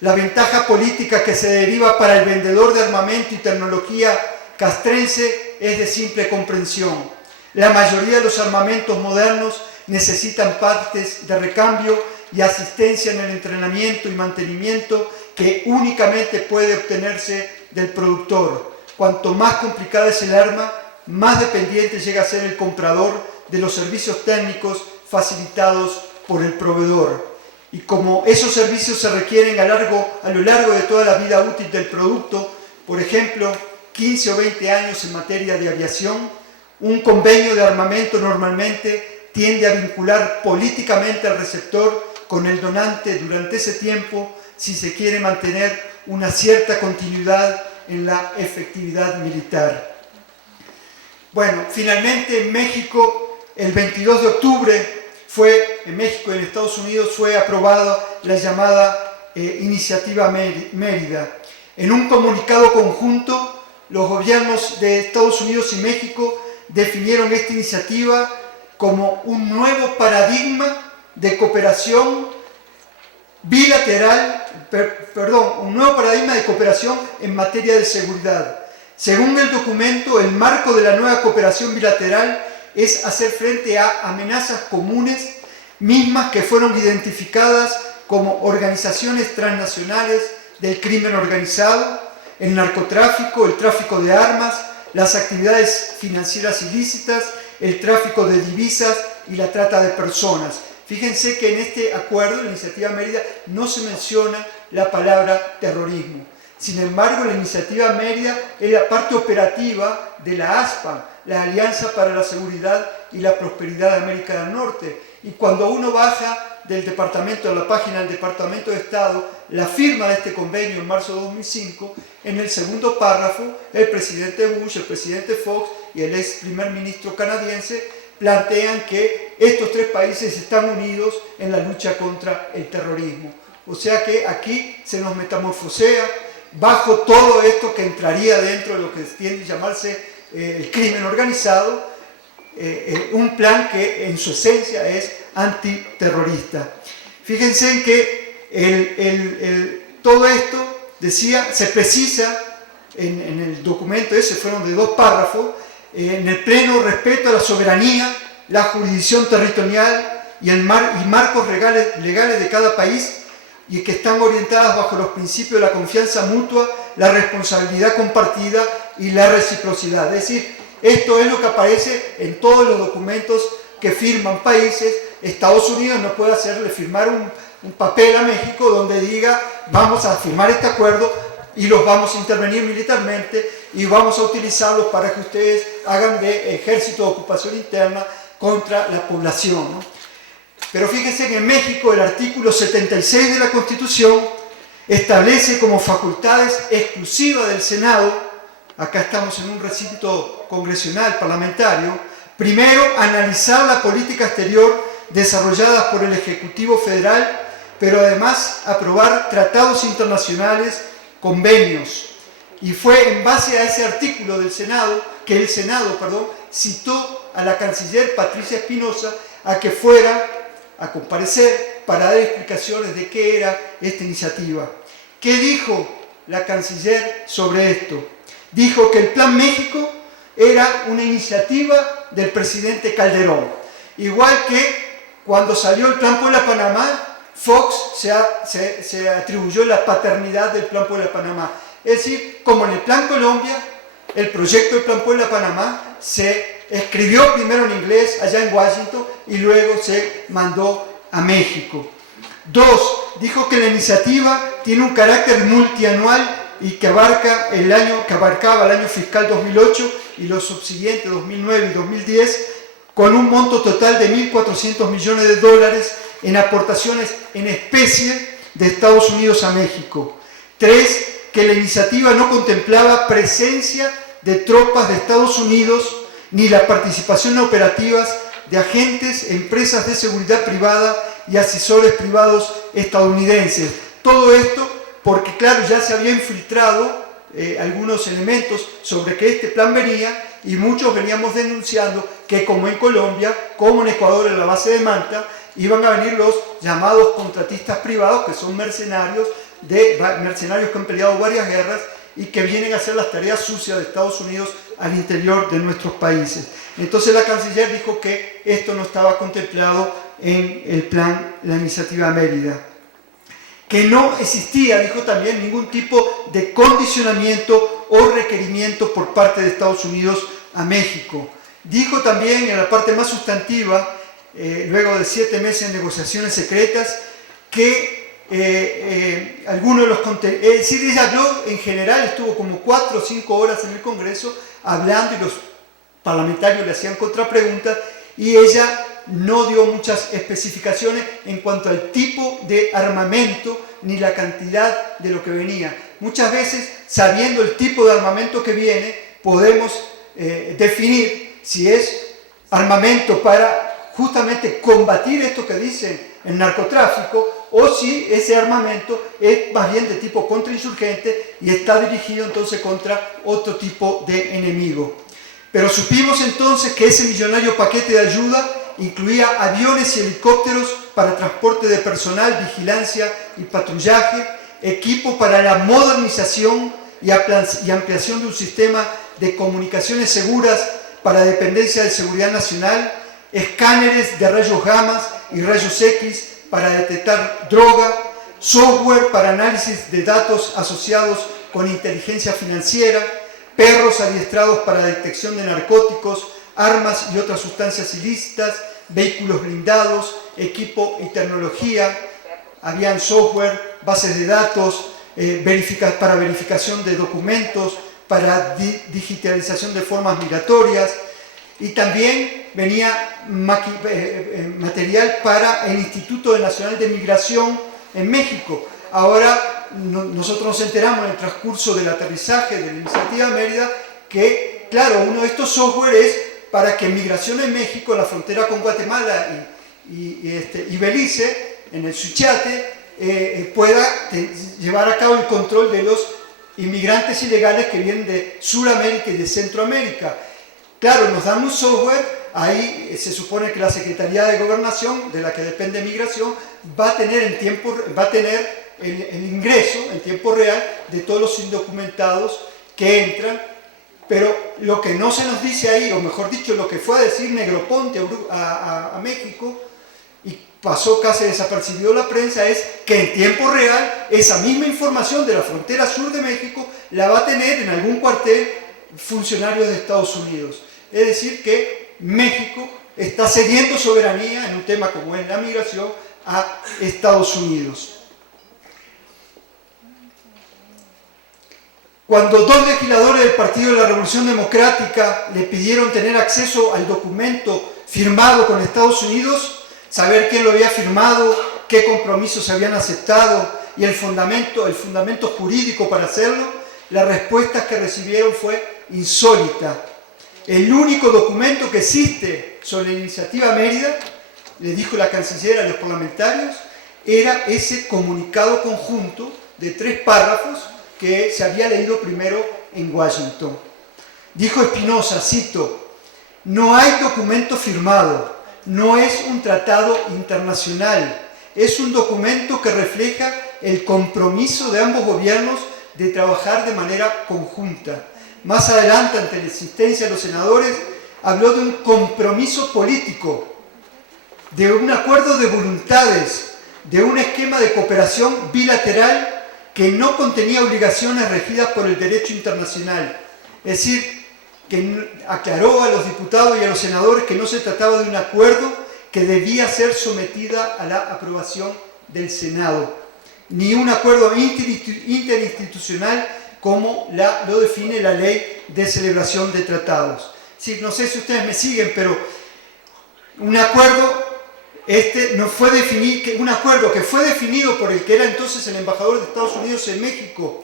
La ventaja política que se deriva para el vendedor de armamento y tecnología castrense es de simple comprensión. La mayoría de los armamentos modernos necesitan partes de recambio y asistencia en el entrenamiento y mantenimiento que únicamente puede obtenerse del productor. Cuanto más complicada es el arma, más dependiente llega a ser el comprador de los servicios técnicos facilitados por el proveedor. y como esos servicios se requieren a lo largo de toda la vida útil del producto, por ejemplo, 15 o 20 años en materia de aviación, un convenio de armamento normalmente tiende a vincular políticamente al receptor con el donante durante ese tiempo si se quiere mantener una cierta continuidad en la efectividad militar. Bueno, finalmente en México, el 22 de octubre, en México y en Estados Unidos fue aprobada la llamada Iniciativa Mérida. En un comunicado conjunto, los gobiernos de Estados Unidos y México definieron esta iniciativa como un nuevo paradigma de cooperación bilateral, un nuevo paradigma de cooperación en materia de seguridad. Según el documento, el marco de la nueva cooperación bilateral es hacer frente a amenazas comunes, mismas que fueron identificadas como organizaciones transnacionales del crimen organizado, el narcotráfico, el tráfico de armas, las actividades financieras ilícitas, el tráfico de divisas y la trata de personas. Fíjense que en este acuerdo, en la Iniciativa Mérida, no se menciona la palabra terrorismo. Sin embargo, la Iniciativa Mérida es la parte operativa de la ASPAM, la Alianza para la Seguridad y la Prosperidad de América del Norte. Y cuando uno baja del departamento, a la página del Departamento de Estado, la firma de este convenio en marzo de 2005, en el segundo párrafo, el presidente Bush, el presidente Fox y el ex primer ministro canadiense plantean que estos tres países están unidos en la lucha contra el terrorismo. O sea que aquí se nos metamorfosea bajo todo esto que entraría dentro de lo que tiende a llamarse el crimen organizado, un plan que en su esencia es antiterrorista. Fíjense en que todo esto, decía, se precisa en el documento ese, fueron de 2 párrafos, en el pleno respeto a la soberanía, la jurisdicción territorial y marcos legales de cada país, y que están orientadas bajo los principios de la confianza mutua, la responsabilidad compartida y la reciprocidad. Es decir, esto es lo que aparece en todos los documentos que firman países. Estados Unidos no puede hacerle firmar un papel a México donde diga vamos a firmar este acuerdo y los vamos a intervenir militarmente y vamos a utilizarlos para que ustedes hagan de ejército de ocupación interna contra la población, ¿no? Pero fíjense que en México el artículo 76 de la Constitución establece como facultades exclusivas del Senado, acá estamos en un recinto congresional parlamentario, primero analizar la política exterior desarrollada por el Ejecutivo Federal, pero además aprobar tratados internacionales, convenios. Y fue en base a ese artículo del Senado que el Senado citó a la canciller Patricia Espinosa a que fuera a comparecer para dar explicaciones de qué era esta iniciativa. ¿Qué dijo la canciller sobre esto? Dijo que el Plan México era una iniciativa del presidente Calderón. Igual que cuando salió el Plan Puebla-Panamá, Fox se atribuyó la paternidad del Plan Puebla-Panamá. Es decir, como en el Plan Colombia, el proyecto del Plan Puebla-Panamá se escribió primero en inglés allá en Washington y luego se mandó a México. 2. Dijo que la iniciativa tiene un carácter multianual y que abarcaba el año fiscal 2008 y los subsiguientes 2009 y 2010 con un monto total de $1.400 millones en aportaciones en especie de Estados Unidos a México. 3. Que la iniciativa no contemplaba presencia de tropas de Estados Unidos ni la participación en operativas de agentes, empresas de seguridad privada y asesores privados estadounidenses. Todo esto porque, claro, ya se había infiltrado algunos elementos sobre que este plan venía y muchos veníamos denunciando que como en Colombia, como en Ecuador, en la base de Manta, iban a venir los llamados contratistas privados, que son mercenarios que han peleado varias guerras y que vienen a hacer las tareas sucias de Estados Unidos al interior de nuestros países. Entonces la canciller dijo que esto no estaba contemplado en el plan, la iniciativa Mérida. Que no existía, dijo también, ningún tipo de condicionamiento o requerimiento por parte de Estados Unidos a México. Dijo también en la parte más sustantiva, luego de 7 meses de negociaciones secretas, que algunos de los contenidos, es decir, ella habló en general, estuvo como 4 o 5 horas en el Congreso hablando y los parlamentarios le hacían contrapreguntas y ella no dio muchas especificaciones en cuanto al tipo de armamento ni la cantidad de lo que venía. Muchas veces, sabiendo el tipo de armamento que viene, podemos definir si es armamento para justamente combatir esto que dicen el narcotráfico o si ese armamento es más bien de tipo contrainsurgente y está dirigido entonces contra otro tipo de enemigo. Pero supimos entonces que ese millonario paquete de ayuda incluía aviones y helicópteros para transporte de personal, vigilancia y patrullaje, equipo para la modernización y ampliación de un sistema de comunicaciones seguras para dependencia de seguridad nacional, escáneres de rayos gamma y rayos X para detectar droga, software para análisis de datos asociados con inteligencia financiera, perros adiestrados para detección de narcóticos, armas y otras sustancias ilícitas, vehículos blindados, equipo y tecnología, habían software, bases de datos para verificación de documentos, para digitalización de formas migratorias y también venía material para el Instituto Nacional de Migración en México. Ahora nosotros nos enteramos en el transcurso del aterrizaje de la iniciativa Mérida que, claro, uno de estos software es para que Migración en México, en la frontera con Guatemala y Belice, en el Suchiate, pueda llevar a cabo el control de los inmigrantes ilegales que vienen de Sudamérica y de Centroamérica. Claro, nos dan un software, ahí se supone que la Secretaría de Gobernación, de la que depende Migración, va a tener el ingreso en tiempo real de todos los indocumentados que entran, pero lo que no se nos dice ahí, o mejor dicho, lo que fue a decir Negroponte a México, y pasó casi desapercibido la prensa, es que en tiempo real esa misma información de la frontera sur de México la va a tener en algún cuartel funcionarios de Estados Unidos. Es decir, que México está cediendo soberanía en un tema como es la migración a Estados Unidos. Cuando 2 legisladores del Partido de la Revolución Democrática le pidieron tener acceso al documento firmado con Estados Unidos, saber quién lo había firmado, qué compromisos se habían aceptado y el fundamento jurídico para hacerlo, la respuesta que recibieron fue insólita. El único documento que existe sobre la iniciativa Mérida, le dijo la canciller a los parlamentarios, era ese comunicado conjunto de 3 párrafos que se había leído primero en Washington. Dijo Espinosa, cito, no hay documento firmado, no es un tratado internacional, es un documento que refleja el compromiso de ambos gobiernos de trabajar de manera conjunta. Más adelante, ante la insistencia de los senadores, habló de un compromiso político, de un acuerdo de voluntades, de un esquema de cooperación bilateral que no contenía obligaciones regidas por el derecho internacional. Es decir, que aclaró a los diputados y a los senadores que no se trataba de un acuerdo que debía ser sometida a la aprobación del Senado, ni un acuerdo interinstitucional como lo define la Ley de Celebración de Tratados. Sí, no sé si ustedes me siguen, pero un acuerdo un acuerdo que fue definido por el que era entonces el embajador de Estados Unidos en México,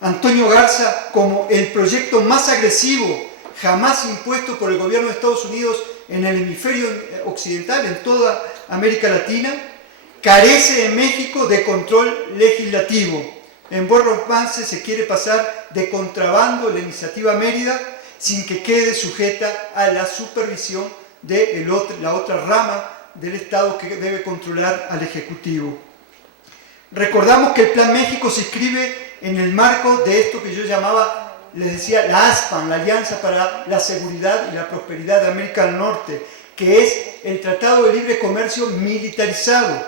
Antonio Garza, como el proyecto más agresivo jamás impuesto por el gobierno de Estados Unidos en el hemisferio occidental, en toda América Latina, carece en México de control legislativo. En buen romance se quiere pasar de contrabando la iniciativa Mérida sin que quede sujeta a la supervisión de la otra rama del Estado que debe controlar al Ejecutivo. Recordamos que el Plan México se inscribe en el marco de esto que yo llamaba, les decía, la ASPAN, la Alianza para la Seguridad y la Prosperidad de América del Norte, que es el Tratado de Libre Comercio militarizado,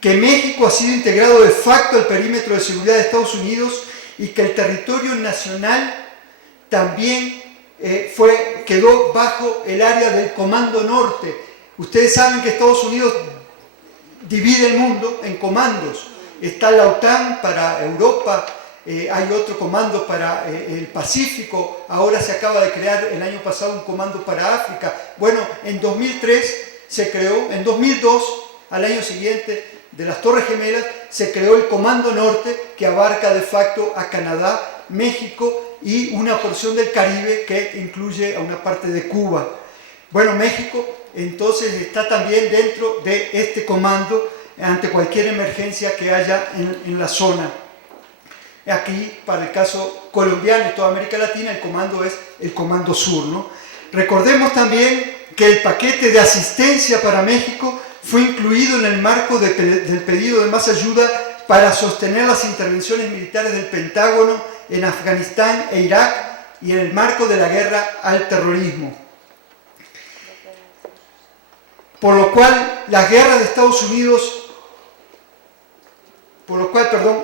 que México ha sido integrado de facto al perímetro de seguridad de Estados Unidos y que el territorio nacional también quedó bajo el área del Comando Norte. Ustedes saben que Estados Unidos divide el mundo en comandos. Está la OTAN para Europa, hay otro comando para el Pacífico, ahora se acaba de crear el año pasado un comando para África. Bueno, en 2003 se creó, en 2002, al año siguiente de las Torres Gemelas, se creó el Comando Norte, que abarca de facto a Canadá, México y una porción del Caribe que incluye a una parte de Cuba. Bueno, México entonces está también dentro de este comando ante cualquier emergencia que haya en la zona. Aquí, para el caso colombiano y toda América Latina, el comando es el Comando Sur, ¿no? Recordemos también que el paquete de asistencia para México fue incluido en el marco del pedido de más ayuda para sostener las intervenciones militares del Pentágono en Afganistán e Irak y en el marco de la guerra al terrorismo. Por lo cual, la guerra de Estados Unidos,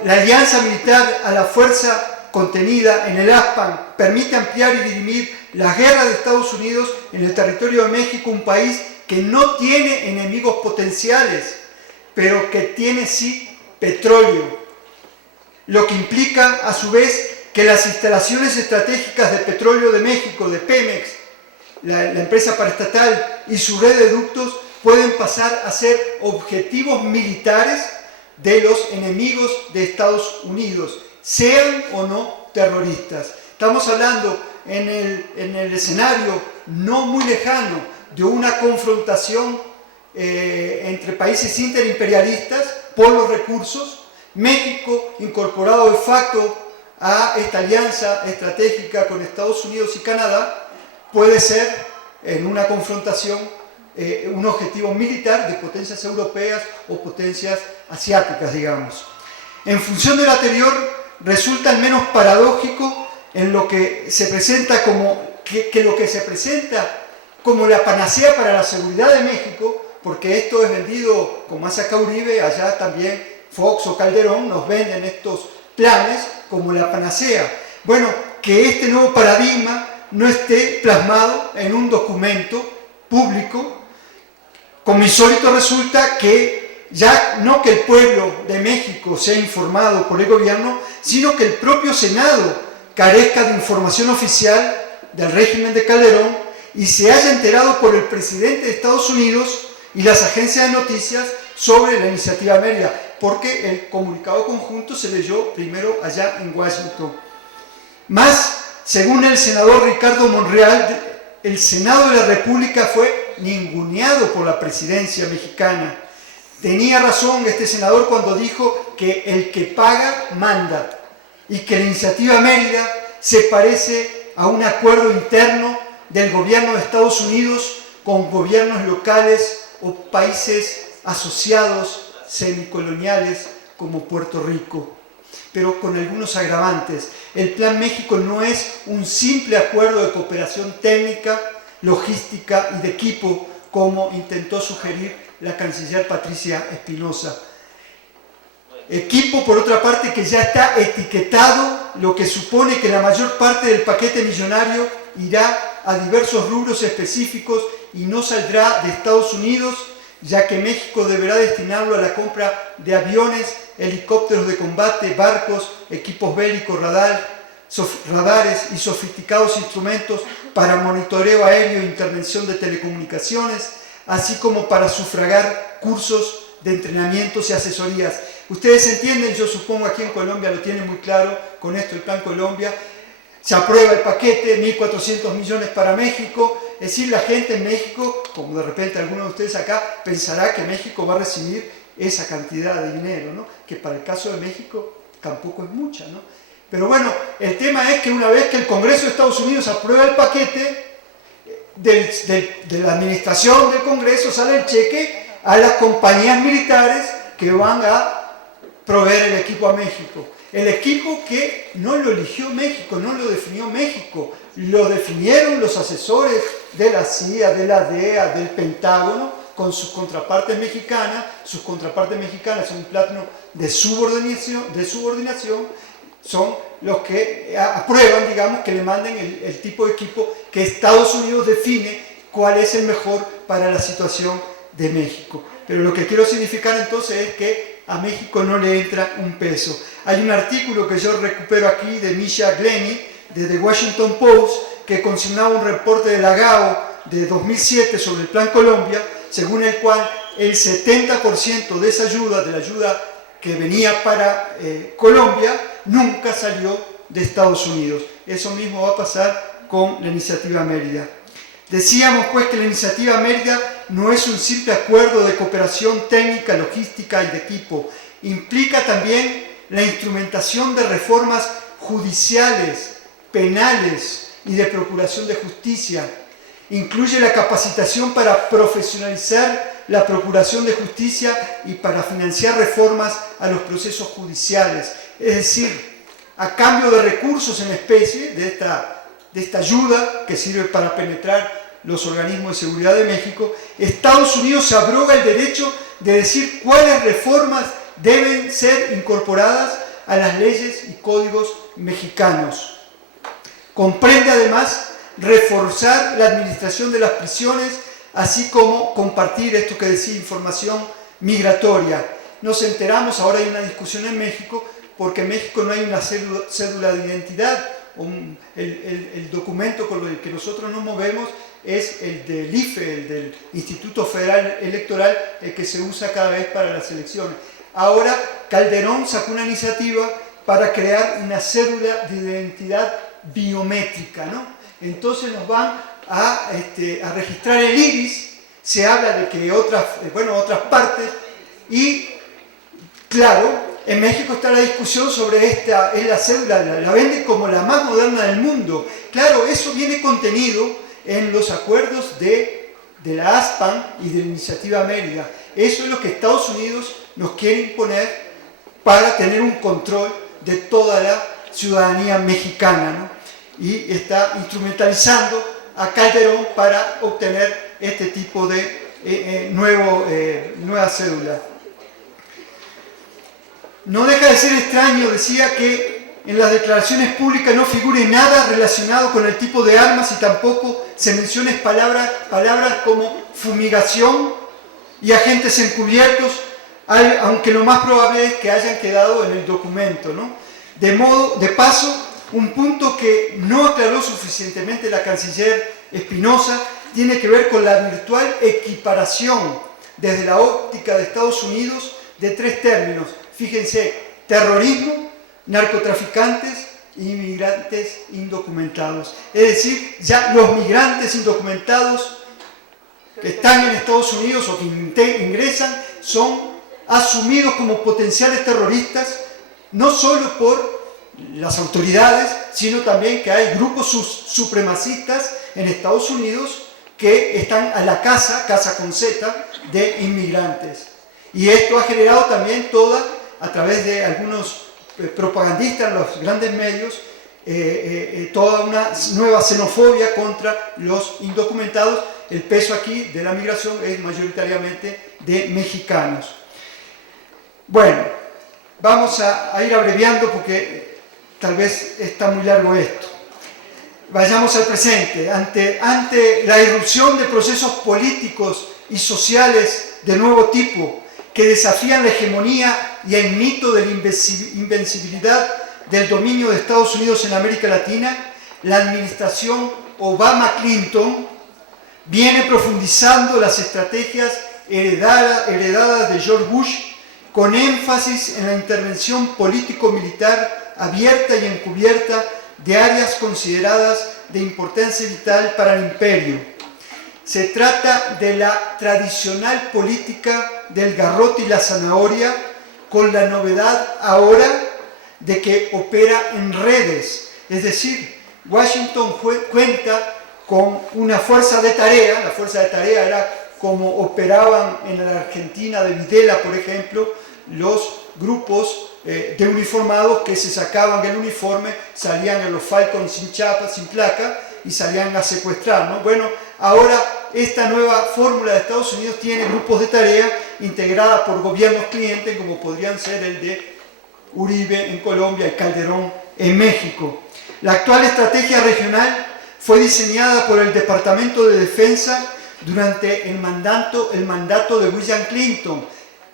la alianza militar a la fuerza contenida en el ASPAN permite ampliar y dirimir la guerra de Estados Unidos en el territorio de México, un país que no tiene enemigos potenciales, pero que tiene sí petróleo, lo que implica a su vez que las instalaciones estratégicas de petróleo de México, de Pemex, la empresa paraestatal y su red de ductos pueden pasar a ser objetivos militares de los enemigos de Estados Unidos, sean o no terroristas. Estamos hablando en el escenario no muy lejano de una confrontación entre países interimperialistas por los recursos. México, incorporado de facto a esta alianza estratégica con Estados Unidos y Canadá, puede ser en una confrontación un objetivo militar de potencias europeas o potencias asiáticas, digamos. En función de lo anterior, resulta al menos paradójico en lo que se presenta como lo que se presenta como la panacea para la seguridad de México, porque esto es vendido como hace acá Uribe, allá también Fox o Calderón nos venden estos planes como la panacea. Bueno, que este nuevo paradigma no esté plasmado en un documento público, como insólito resulta que ya no que el pueblo de México sea informado por el gobierno, sino que el propio Senado carezca de información oficial del régimen de Calderón y se haya enterado por el presidente de Estados Unidos y las agencias de noticias sobre la iniciativa Mérida, porque el comunicado conjunto se leyó primero allá en Washington. Más, según el senador Ricardo Monreal, el Senado de la República fue ninguneado por la presidencia mexicana. Tenía razón este senador cuando dijo que el que paga manda y que la iniciativa Mérida se parece a un acuerdo interno del gobierno de Estados Unidos con gobiernos locales o países asociados semicoloniales como Puerto Rico, pero con algunos agravantes. El Plan México no es un simple acuerdo de cooperación técnica, logística y de equipo, como intentó sugerir la canciller Patricia Espinosa. Equipo, por otra parte, que ya está etiquetado, lo que supone que la mayor parte del paquete millonario irá a diversos rubros específicos y no saldrá de Estados Unidos, ya que México deberá destinarlo a la compra de aviones, helicópteros de combate, barcos, equipos bélicos, radares y sofisticados instrumentos para monitoreo aéreo e intervención de telecomunicaciones, así como para sufragar cursos de entrenamientos y asesorías. Ustedes entienden, yo supongo aquí en Colombia lo tienen muy claro con esto, el Plan Colombia. Se aprueba el paquete, 1.400 millones para México. Es decir, la gente en México, como de repente alguno de ustedes acá, pensará que México va a recibir esa cantidad de dinero, ¿no? Que para el caso de México tampoco es mucha, ¿no? Pero bueno, el tema es que una vez que el Congreso de Estados Unidos aprueba el paquete, de la administración del Congreso sale el cheque a las compañías militares que van a proveer el equipo a México. El equipo que no lo eligió México, no lo definió México, lo definieron los asesores de la CIA, de la DEA, del Pentágono, con sus contrapartes mexicanas. Sus contrapartes mexicanas son un plano de subordinación, son los que aprueban, digamos, que le manden el tipo de equipo que Estados Unidos define cuál es el mejor para la situación de México. Pero lo que quiero significar entonces es que a México no le entra un peso. Hay un artículo que yo recupero aquí de Misha Glenny, de The Washington Post, que consignaba un reporte de la GAO de 2007 sobre el Plan Colombia, según el cual el 70% de esa ayuda, de la ayuda que venía para Colombia, nunca salió de Estados Unidos. Eso mismo va a pasar con la Iniciativa Mérida. Decíamos pues que la Iniciativa Mérida no es un simple acuerdo de cooperación técnica, logística y de equipo. Implica también la instrumentación de reformas judiciales, penales y de procuración de justicia. Incluye la capacitación para profesionalizar la procuración de justicia y para financiar reformas a los procesos judiciales. Es decir, a cambio de recursos en especie de esta ayuda que sirve para penetrar los organismos de seguridad de México, Estados Unidos se abroga el derecho de decir cuáles reformas deben ser incorporadas a las leyes y códigos mexicanos. Comprende además reforzar la administración de las prisiones, así como compartir esto que decía, información migratoria. Nos enteramos, ahora hay una discusión en México, porque en México no hay una cédula de identidad. El documento con el que nosotros nos movemos es el del IFE, el del Instituto Federal Electoral, el que se usa cada vez para las elecciones. Ahora Calderón sacó una iniciativa para crear una cédula de identidad biométrica, ¿no? Entonces nos van a registrar el iris, se habla de que otras partes, y claro, en México está la discusión sobre esta, es la cédula, la venden como la más moderna del mundo. Claro, eso viene contenido en los acuerdos de la ASPAN y de la Iniciativa Mérida. Eso es lo que Estados Unidos nos quiere imponer para tener un control de toda la ciudadanía mexicana, ¿no? Y está instrumentalizando a Calderón para obtener este tipo de nueva cédula. No deja de ser extraño, decía, que en las declaraciones públicas no figure nada relacionado con el tipo de armas y tampoco se mencionen palabras como fumigación y agentes encubiertos, aunque lo más probable es que hayan quedado en el documento, ¿no? De paso, un punto que no aclaró suficientemente la canciller Espinosa tiene que ver con la virtual equiparación desde la óptica de Estados Unidos de tres términos. Fíjense, terrorismo, narcotraficantes e inmigrantes indocumentados. Es decir, ya los migrantes indocumentados que están en Estados Unidos o que ingresan son asumidos como potenciales terroristas, no solo por las autoridades, sino también que hay grupos supremacistas en Estados Unidos que están a la caza con Z, de inmigrantes. Y esto ha generado también a través de algunos propagandistas en los grandes medios, toda una nueva xenofobia contra los indocumentados. El peso aquí de la migración es mayoritariamente de mexicanos. Bueno, vamos a ir abreviando porque tal vez está muy largo esto. Vayamos al presente. Ante la irrupción de procesos políticos y sociales de nuevo tipo que desafían la hegemonía y el mito de la invencibilidad del dominio de Estados Unidos en América Latina, la administración Obama-Clinton viene profundizando las estrategias heredadas de George Bush, con énfasis en la intervención político-militar abierta y encubierta de áreas consideradas de importancia vital para el imperio. Se trata de la tradicional política del garrote y la zanahoria, con la novedad ahora de que opera en redes. Es decir, Washington cuenta con una fuerza de tarea. La fuerza de tarea era como operaban en la Argentina de Videla, por ejemplo, los grupos de uniformados que se sacaban del uniforme, salían en los Falcons sin chapa, sin placa, y salían a secuestrar, ¿no? Bueno, ahora esta nueva fórmula de Estados Unidos tiene grupos de tarea integrada por gobiernos clientes, como podrían ser el de Uribe en Colombia y Calderón en México. La actual estrategia regional fue diseñada por el Departamento de Defensa durante el mandato de William Clinton.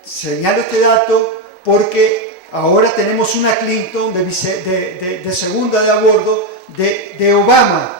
Señalo este dato porque ahora tenemos una Clinton de segunda de a bordo de Obama.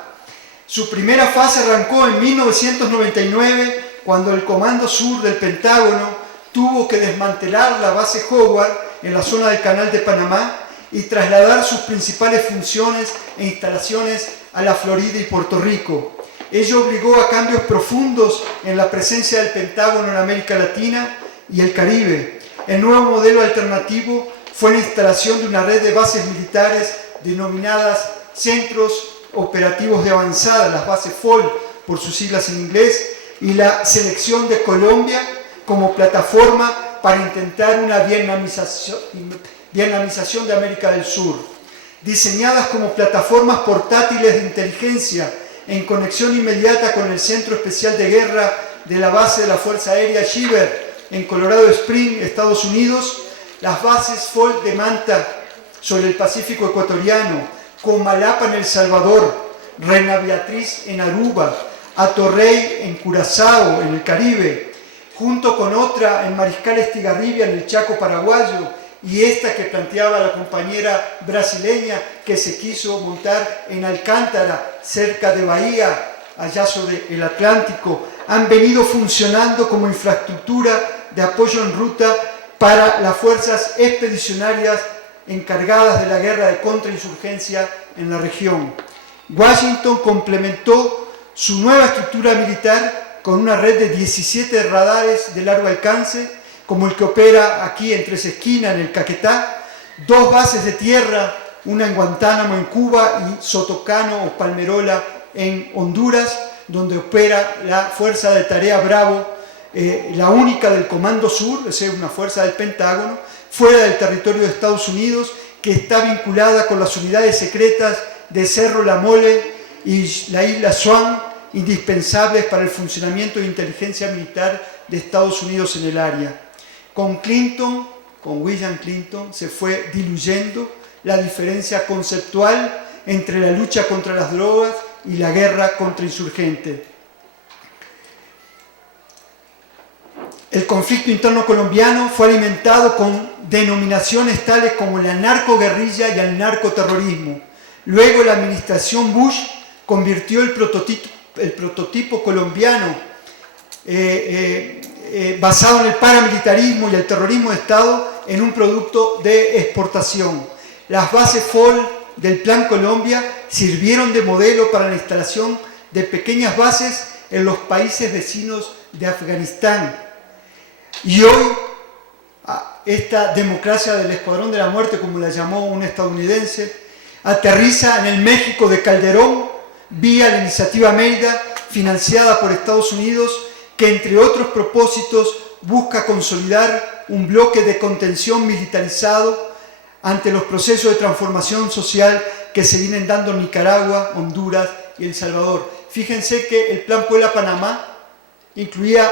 Su primera fase arrancó en 1999, cuando el Comando Sur del Pentágono tuvo que desmantelar la base Howard en la zona del Canal de Panamá y trasladar sus principales funciones e instalaciones a la Florida y Puerto Rico. Ello obligó a cambios profundos en la presencia del Pentágono en América Latina y el Caribe. El nuevo modelo alternativo fue la instalación de una red de bases militares denominadas Centros Operativos de Avanzada, las bases FOL por sus siglas en inglés, y la selección de Colombia como plataforma para intentar una vietnamización de América del Sur. Diseñadas como plataformas portátiles de inteligencia en conexión inmediata con el Centro Especial de Guerra de la base de la Fuerza Aérea Shiver en Colorado Springs, Estados Unidos, las bases FOL de Manta sobre el Pacífico ecuatoriano, Comalapa en El Salvador, Reina Beatriz en Aruba, Atorrey en Curazao, en el Caribe, junto con otra en Mariscal Estigarribia, en el Chaco paraguayo, y esta que planteaba la compañera brasileña que se quiso montar en Alcántara, cerca de Bahía, allá sobre el Atlántico, han venido funcionando como infraestructura de apoyo en ruta para las fuerzas expedicionarias encargadas de la guerra de contrainsurgencia en la región. Washington complementó su nueva estructura militar con una red de 17 radares de largo alcance, como el que opera aquí en Tres Esquinas, en el Caquetá, 2 bases de tierra, una en Guantánamo, en Cuba, y Sotocano o Palmerola, en Honduras, donde opera la Fuerza de Tarea Bravo, la única del Comando Sur, es decir, una fuerza del Pentágono, fuera del territorio de Estados Unidos, que está vinculada con las unidades secretas de Cerro La Mole y la isla Swan, indispensables para el funcionamiento de inteligencia militar de Estados Unidos en el área. Con William Clinton, se fue diluyendo la diferencia conceptual entre la lucha contra las drogas y la guerra contra insurgentes. El conflicto interno colombiano fue alimentado con denominaciones tales como la narcoguerrilla y el narcoterrorismo. Luego la administración Bush convirtió el prototipo colombiano basado en el paramilitarismo y el terrorismo de Estado en un producto de exportación. Las bases FOL del Plan Colombia sirvieron de modelo para la instalación de pequeñas bases en los países vecinos de Afganistán. Y hoy, esta democracia del Escuadrón de la Muerte, como la llamó un estadounidense, aterriza en el México de Calderón, vía la iniciativa Mérida, financiada por Estados Unidos, que entre otros propósitos busca consolidar un bloque de contención militarizado ante los procesos de transformación social que se vienen dando en Nicaragua, Honduras y El Salvador. Fíjense que el Plan Puebla-Panamá incluía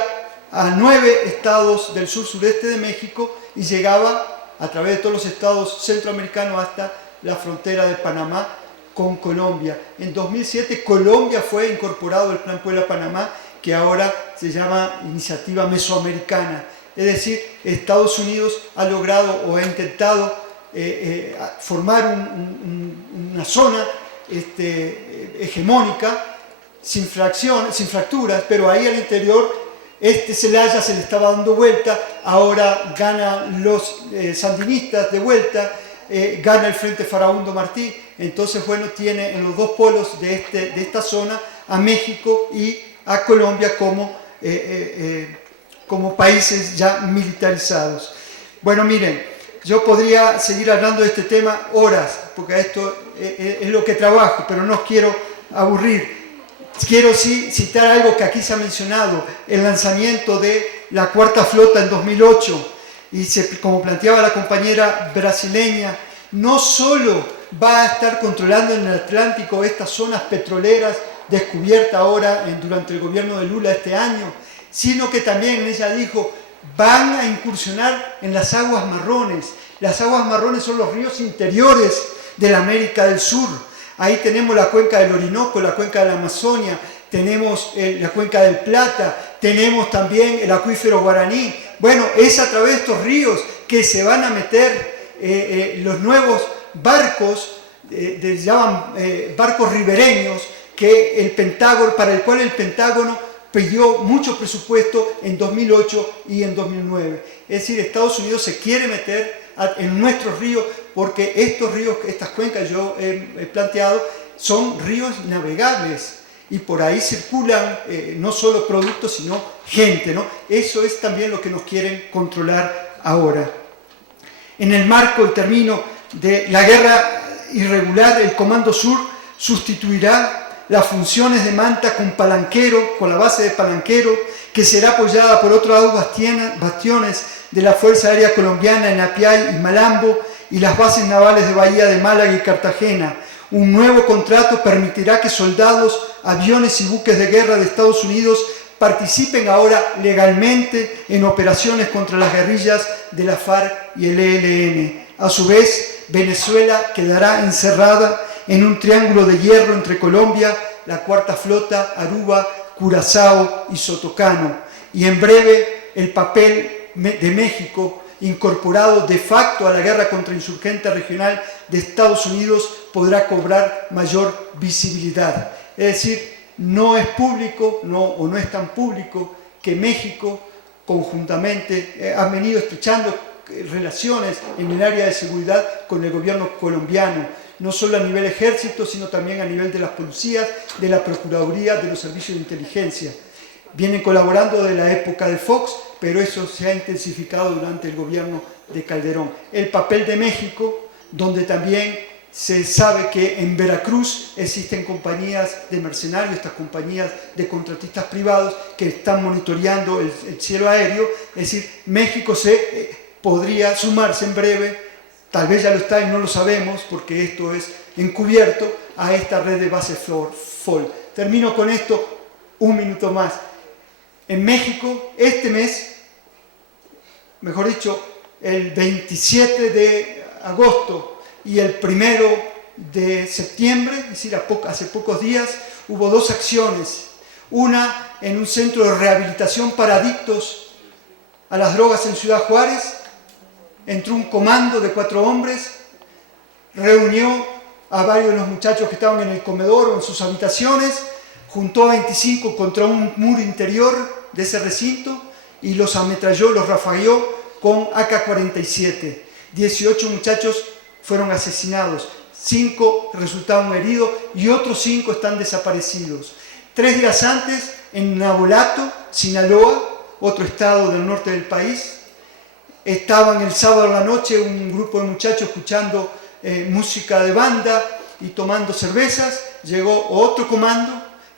a 9 estados del sur-sureste de México y llegaba a través de todos los estados centroamericanos hasta la frontera de Panamá con Colombia. En 2007 Colombia fue incorporado al Plan Puebla-Panamá, que ahora se llama Iniciativa Mesoamericana. Es decir, Estados Unidos ha logrado o ha intentado formar una zona hegemónica sin fracturas, pero ahí al interior Zelaya se le estaba dando vuelta, ahora ganan los sandinistas de vuelta, gana el Frente Farabundo Martí. Entonces, bueno, tiene en los dos polos de esta zona a México y a Colombia como países ya militarizados. Bueno, miren, yo podría seguir hablando de este tema horas, porque esto es lo que trabajo, pero no os quiero aburrir. Quiero sí citar algo que aquí se ha mencionado, el lanzamiento de la Cuarta Flota en 2008, y como planteaba la compañera brasileña, no solo va a estar controlando en el Atlántico estas zonas petroleras descubiertas ahora durante el gobierno de Lula este año, sino que también, ella dijo, van a incursionar en las aguas marrones. Las aguas marrones son los ríos interiores de la América del Sur. Ahí tenemos la cuenca del Orinoco, la cuenca de la Amazonia, tenemos la Cuenca del Plata, tenemos también el acuífero guaraní. Bueno, es a través de estos ríos que se van a meter los nuevos barcos, se llaman barcos ribereños, que el Pentágono, para el cual el Pentágono pidió mucho presupuesto en 2008 y en 2009. Es decir, Estados Unidos se quiere meter en nuestros ríos, porque estos ríos, estas cuencas yo he planteado, son ríos navegables y por ahí circulan no solo productos, sino gente, ¿no? Eso es también lo que nos quieren controlar ahora. En el marco, y termino, de la guerra irregular, el Comando Sur sustituirá las funciones de Manta con Palanquero, con la base de Palanquero, que será apoyada por otros dos bastiones de la Fuerza Aérea Colombiana en Apiay y Malambo, y las bases navales de Bahía de Málaga y Cartagena. Un nuevo contrato permitirá que soldados, aviones y buques de guerra de Estados Unidos participen ahora legalmente en operaciones contra las guerrillas de la FARC y el ELN. A su vez, Venezuela quedará encerrada en un triángulo de hierro entre Colombia, la Cuarta Flota, Aruba, Curazao y Sotocano. Y en breve, el papel de México, incorporado de facto a la guerra contrainsurgente regional de Estados Unidos, podrá cobrar mayor visibilidad. Es decir, no es público, no es tan público que México conjuntamente ha venido estrechando relaciones en el área de seguridad con el gobierno colombiano, no solo a nivel ejército, sino también a nivel de las policías, de la Procuraduría, de los servicios de inteligencia. Vienen colaborando de la época de Fox, pero eso se ha intensificado durante el gobierno de Calderón. El papel de México, donde también se sabe que en Veracruz existen compañías de mercenarios, estas compañías de contratistas privados que están monitoreando el cielo aéreo. Es decir, México podría sumarse en breve, tal vez ya lo está y no lo sabemos porque esto es encubierto, a esta red de base FOL. Termino con esto, un minuto más. En México, este mes, mejor dicho, el 27 de agosto y el 1 de septiembre, es decir, hace pocos días, hubo dos acciones. Una en un centro de rehabilitación para adictos a las drogas en Ciudad Juárez. Entró un comando de 4 hombres, reunió a varios de los muchachos que estaban en el comedor o en sus habitaciones, juntó a 25 contra un muro interior de ese recinto y los ametralló, los rafagueó con AK-47. 18 muchachos fueron asesinados, 5 resultaron heridos y otros 5 están desaparecidos. 3 días antes, en Nabolato, Sinaloa, otro estado del norte del país, estaban el sábado a la noche un grupo de muchachos escuchando música de banda y tomando cervezas. Llegó otro comando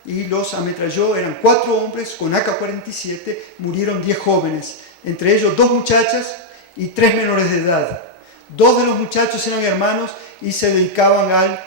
y los ametralló. Eran 4 hombres con AK-47, murieron 10 jóvenes, entre ellos 2 muchachas y 3 menores de edad. 2 de los muchachos eran hermanos y se dedicaban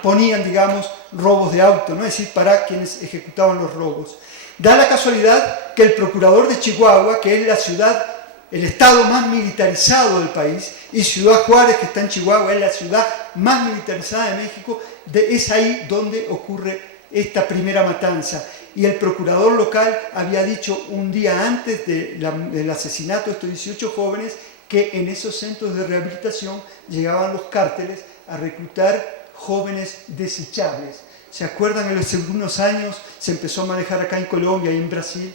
ponían, digamos, robos de auto, ¿no? Es decir, para quienes ejecutaban los robos. Da la casualidad que el procurador de Chihuahua, que es la ciudad, el estado más militarizado del país, y Ciudad Juárez, que está en Chihuahua, es la ciudad más militarizada de México, es ahí donde ocurre esta primera matanza. Y el procurador local había dicho un día antes del asesinato de estos 18 jóvenes que en esos centros de rehabilitación llegaban los cárteles a reclutar jóvenes desechables. ¿Se acuerdan? En los segundos años se empezó a manejar acá en Colombia y en Brasil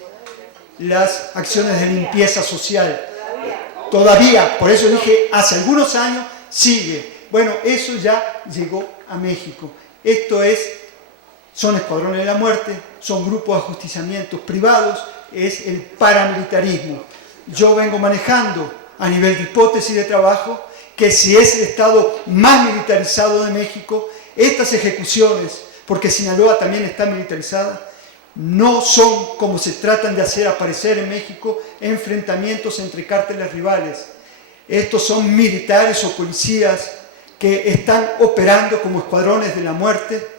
las acciones de limpieza social. Todavía, por eso dije, hace algunos años sigue. Bueno, eso ya llegó a México. Son escuadrones de la muerte, son grupos de ajusticiamientos privados, es el paramilitarismo. Yo vengo manejando a nivel de hipótesis de trabajo que si es el estado más militarizado de México, estas ejecuciones, porque Sinaloa también está militarizada, no son como se tratan de hacer aparecer en México enfrentamientos entre cárteles rivales. Estos son militares o policías que están operando como escuadrones de la muerte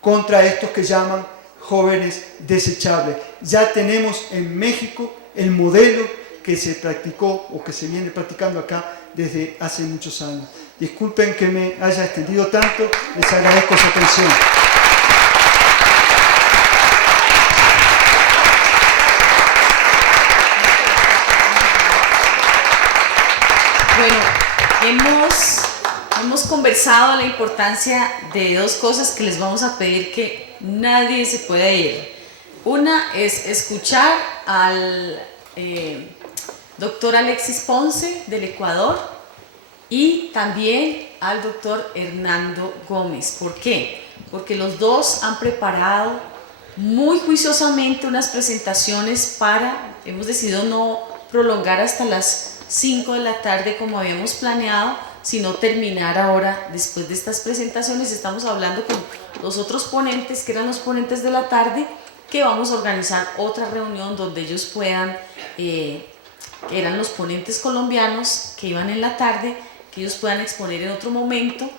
contra estos que llaman jóvenes desechables. Ya tenemos en México el modelo que se practicó o que se viene practicando acá desde hace muchos años. Disculpen que me haya extendido tanto, les agradezco su atención. hemos conversado la importancia de dos cosas que les vamos a pedir que nadie se pueda ir. Una es escuchar al doctor Alexis Ponce del Ecuador y también al doctor Hernando Gómez. ¿Por qué? Porque los dos han preparado muy juiciosamente unas presentaciones hemos decidido no prolongar hasta las 5 de la tarde como habíamos planeado, sino terminar ahora después de estas presentaciones. Estamos hablando con los otros ponentes, que eran los ponentes de la tarde, que vamos a organizar otra reunión donde ellos puedan, que eran los ponentes colombianos que iban en la tarde, que ellos puedan exponer en otro momento.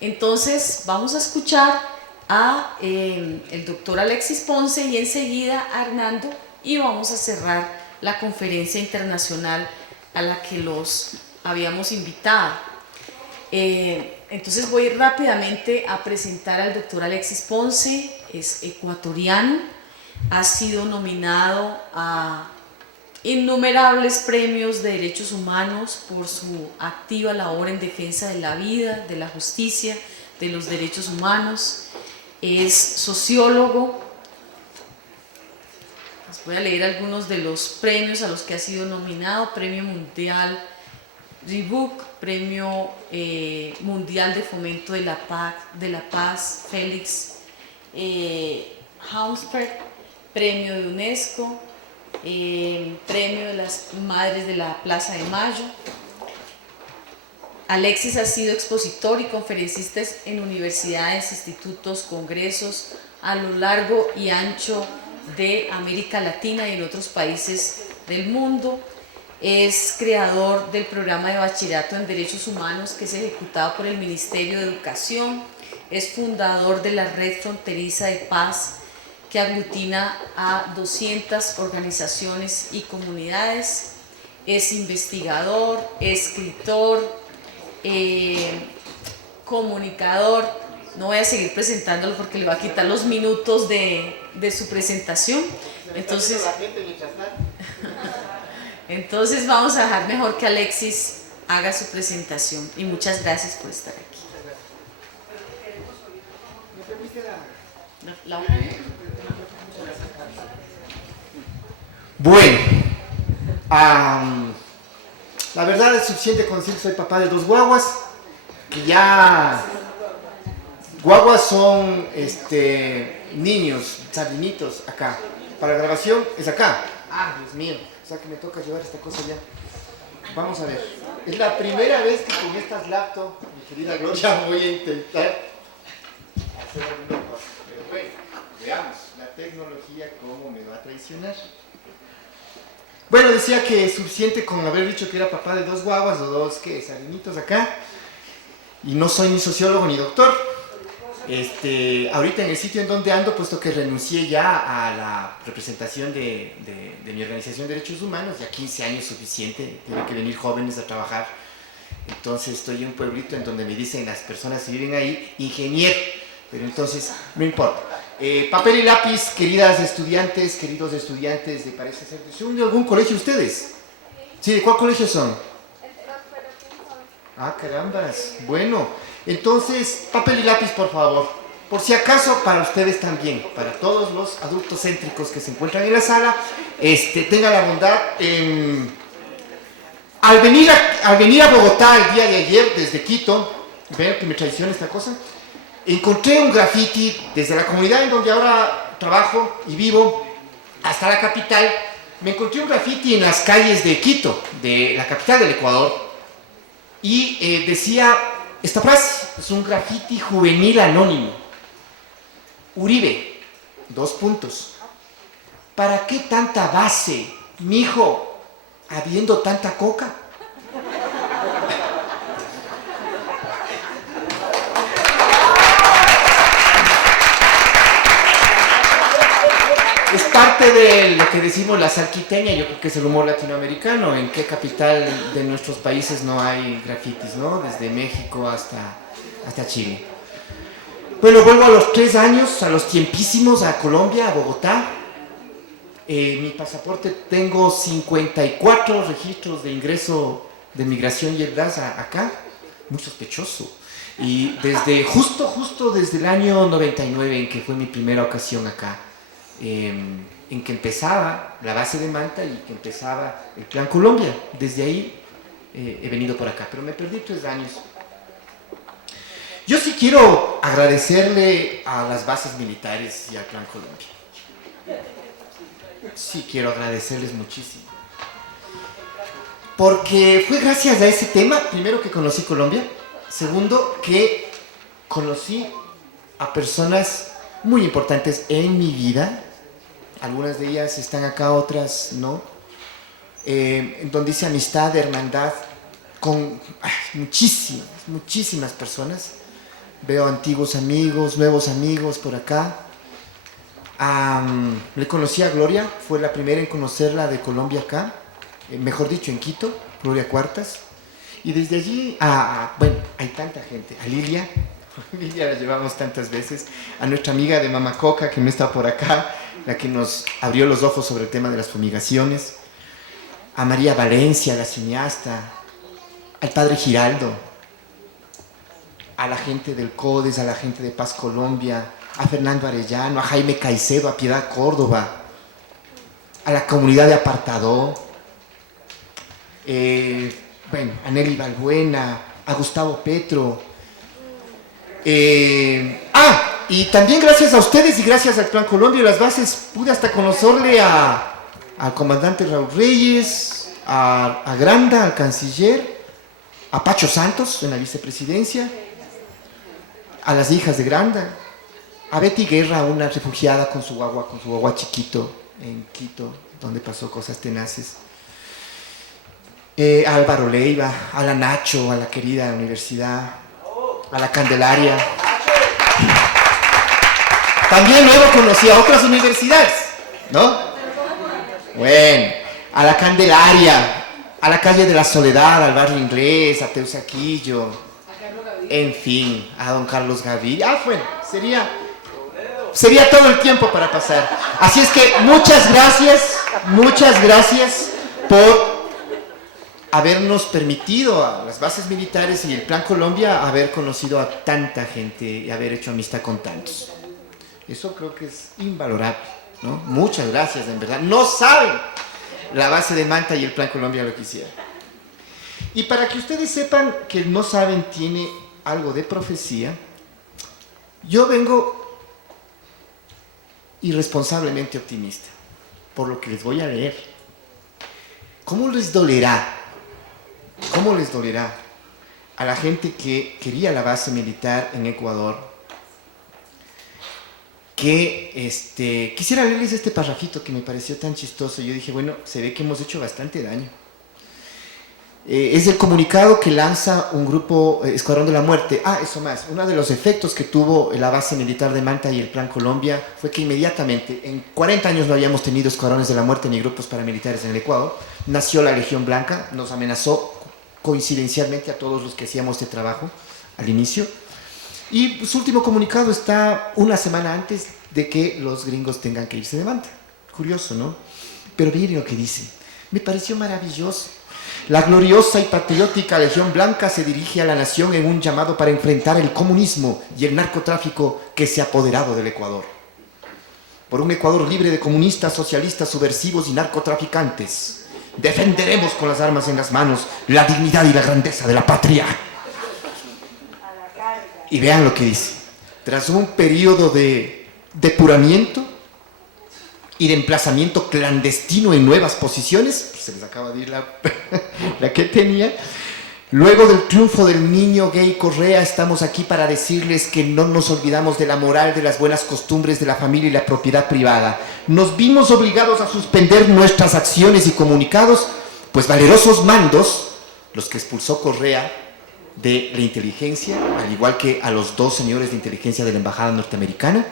Entonces vamos a escuchar a el doctor Alexis Ponce y enseguida a Hernando, y vamos a cerrar la conferencia internacional a la que los habíamos invitado. Entonces voy rápidamente a presentar al doctor Alexis Ponce. Es ecuatoriano, ha sido nominado a innumerables premios de derechos humanos por su activa labor en defensa de la vida, de la justicia, de los derechos humanos. Es sociólogo. Les voy a leer algunos de los premios a los que ha sido nominado: Premio Mundial Rebook, Premio Mundial de Fomento de la Paz Félix Hausberg, Premio de UNESCO, Premio de las Madres de la Plaza de Mayo. Alexis ha sido expositor y conferencista en universidades, institutos, congresos a lo largo y ancho de América Latina y en otros países del mundo. Es creador del programa de bachillerato en Derechos Humanos que es ejecutado por el Ministerio de Educación. Es fundador de la Red Fronteriza de Paz, que aglutina a 200 organizaciones y comunidades. Es investigador, escritor, comunicador. No voy a seguir presentándolo porque le va a quitar los minutos de su presentación. Entonces vamos a dejar mejor que Alexis haga su presentación, y muchas gracias por estar aquí. Bueno, la verdad es suficiente con decir que soy papá de 2 guaguas, que ya guaguas son niños, sardinitos acá. Para grabación es acá. Dios mío, o sea que me toca llevar esta cosa ya. Vamos a ver. Es la primera vez que con estas laptops, mi querida Gloria, voy a intentar hacer alguna cosa. Pero bueno, veamos la tecnología cómo me va a traicionar. Bueno, decía que es suficiente con haber dicho que era papá de 2 guaguas o 2, ¿qué? Sardinitos acá. Y no soy ni sociólogo ni doctor. Ahorita en el sitio en donde ando, puesto que renuncié ya a la representación de mi organización de derechos humanos, ya 15 años suficiente, tienen que venir jóvenes a trabajar. Entonces estoy en un pueblito en donde me dicen las personas que viven ahí, ingeniero, pero entonces no importa. Papel y lápiz, queridas estudiantes, queridos estudiantes, parece ser, ¿son de algún colegio ustedes? Sí, ¿de cuál colegio son? Carambas, bueno, entonces papel y lápiz por favor, por si acaso para ustedes también, para todos los adultos céntricos que se encuentran en la sala, tengan la bondad. Al venir a Bogotá el día de ayer desde Quito, vean que me traiciona esta cosa, encontré un graffiti desde la comunidad en donde ahora trabajo y vivo hasta la capital. Me encontré un graffiti en las calles de Quito, de la capital del Ecuador, y decía esta frase, es un graffiti juvenil anónimo. Uribe, 2 puntos. ¿Para qué tanta base, mijo, habiendo tanta coca? Es parte de lo que decimos la salquiteña, yo creo que es el humor latinoamericano. ¿En qué capital de nuestros países no hay grafitis, no? Desde México hasta Chile. Bueno, vuelvo a los 3 años, a los tiempísimos, a Colombia, a Bogotá. Mi pasaporte, tengo 54 registros de ingreso de migración y raza acá. muy sospechoso. Y desde justo desde el año 99, en que fue mi primera ocasión acá, en que empezaba la base de Manta y que empezaba el Plan Colombia, desde ahí he venido por acá, pero me perdí 3 años. Yo sí quiero agradecerle a las bases militares y al Plan Colombia. Sí quiero agradecerles muchísimo. Porque fue gracias a ese tema, primero, que conocí Colombia. Segundo, que conocí a personas muy importantes en mi vida. Algunas de ellas están acá, otras no. Donde hice amistad, hermandad con muchísimas personas. Veo antiguos amigos, nuevos amigos por acá. Le conocí a Gloria, fue la primera en conocerla de Colombia acá, mejor dicho en Quito, Gloria Cuartas. Y desde allí, bueno, hay tanta gente, a Lilia, Lilia la llevamos tantas veces, a nuestra amiga de Mamacoca, que no está por acá, la que nos abrió los ojos sobre el tema de las fumigaciones, a María Valencia, la cineasta, al padre Giraldo, a la gente del CODES, a la gente de Paz Colombia, a Fernando Arellano, a Jaime Caicedo, a Piedad Córdoba, a la comunidad de Apartadó, bueno, a Nelly Balbuena, a Gustavo Petro. Y también gracias a ustedes y gracias al Plan Colombia y las bases pude hasta conocerle al comandante Raúl Reyes, a Granda, al canciller, a Pacho Santos en la vicepresidencia, a las hijas de Granda, a Betty Guerra, una refugiada con su guagua chiquito en Quito, donde pasó cosas tenaces. A Álvaro Leiva, a la Nacho, a la querida universidad, a la Candelaria. También luego conocí a otras universidades, ¿no? Bueno, a la Candelaria, a la calle de la Soledad, al barrio inglés, a Teusaquillo, en fin, a don Carlos Gaviria. Bueno, sería todo el tiempo para pasar. Así es que muchas gracias por habernos permitido a las bases militares y el Plan Colombia haber conocido a tanta gente y haber hecho amistad con tantos. Eso creo que es invalorable, ¿no? Muchas gracias, en verdad. No saben la base de Manta y el Plan Colombia lo que hicieron. Y para que ustedes sepan que el No Saben tiene algo de profecía, yo vengo irresponsablemente optimista por lo que les voy a leer. ¿Cómo les dolerá a la gente que quería la base militar en Ecuador? Que quisiera leerles este parrafito que me pareció tan chistoso. Yo dije, bueno, se ve que hemos hecho bastante daño. Es el comunicado que lanza un grupo, Escuadrón de la Muerte. Eso más, uno de los efectos que tuvo la base militar de Manta y el Plan Colombia fue que inmediatamente, en 40 años no habíamos tenido escuadrones de la muerte ni grupos paramilitares en el Ecuador, nació la Legión Blanca, nos amenazó coincidencialmente a todos los que hacíamos este trabajo al inicio, y su último comunicado está una semana antes de que los gringos tengan que irse de Manta. Curioso, ¿no? Pero miren lo que dice, me pareció maravilloso. La gloriosa y patriótica Legión Blanca se dirige a la nación en un llamado para enfrentar el comunismo y el narcotráfico que se ha apoderado del Ecuador. Por un Ecuador libre de comunistas, socialistas, subversivos y narcotraficantes, defenderemos con las armas en las manos la dignidad y la grandeza de la patria. Y vean lo que dice. Tras un periodo de depuramiento y de emplazamiento clandestino en nuevas posiciones, se les acaba de ir la que tenía, luego del triunfo del niño gay Correa, estamos aquí para decirles que no nos olvidamos de la moral, de las buenas costumbres de la familia y la propiedad privada. Nos vimos obligados a suspender nuestras acciones y comunicados, pues valerosos mandos, los que expulsó Correa de la inteligencia, al igual que a los 2 señores de inteligencia de la embajada norteamericana,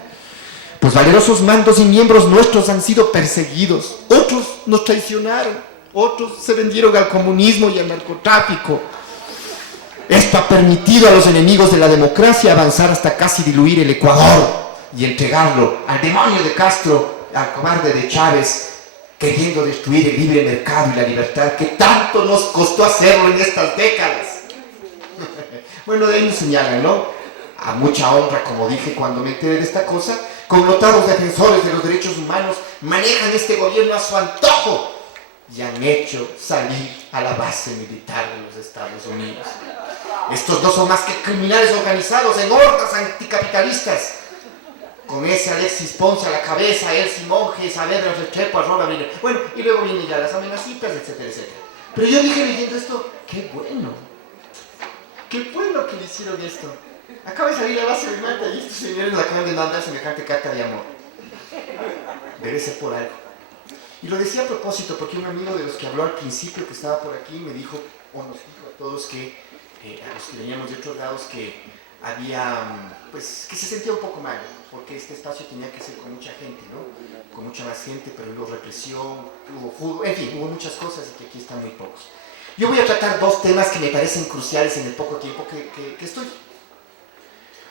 pues valerosos mandos y miembros nuestros han sido perseguidos, otros nos traicionaron, otros se vendieron al comunismo y al narcotráfico. Esto ha permitido a los enemigos de la democracia avanzar hasta casi diluir el Ecuador y entregarlo al demonio de Castro, al cobarde de Chávez, queriendo destruir el libre mercado y la libertad que tanto nos costó hacerlo en estas décadas. Bueno, de ahí nos señalan, ¿no? A mucha honra, como dije cuando me enteré de esta cosa, connotados defensores de los derechos humanos manejan este gobierno a su antojo y han hecho salir a la base militar de los Estados Unidos. Estos no son más que criminales organizados en hordas anticapitalistas, con ese Alexis Ponce a la cabeza, Elsie Monge, Saavedra Restrepo, Aurora Miller. Bueno, y luego vienen ya las amenazitas, etcétera, etcétera. Pero yo dije leyendo esto, qué bueno que le hicieron esto. Acaba de salir la base de Manta y estos señores acaban de mandar semejante carta de amor. Debe ser por algo. Y lo decía a propósito porque un amigo de los que habló al principio, que estaba por aquí, me dijo, o nos dijo a todos que, a los que veníamos de otros lados, que había, pues, que se sentía un poco mal, porque este espacio tenía que ser con mucha gente, ¿no? Con mucha más gente, pero hubo represión, hubo fútbol, en fin, hubo muchas cosas y que aquí están muy pocos. Yo voy a tratar dos temas que me parecen cruciales en el poco tiempo que estoy.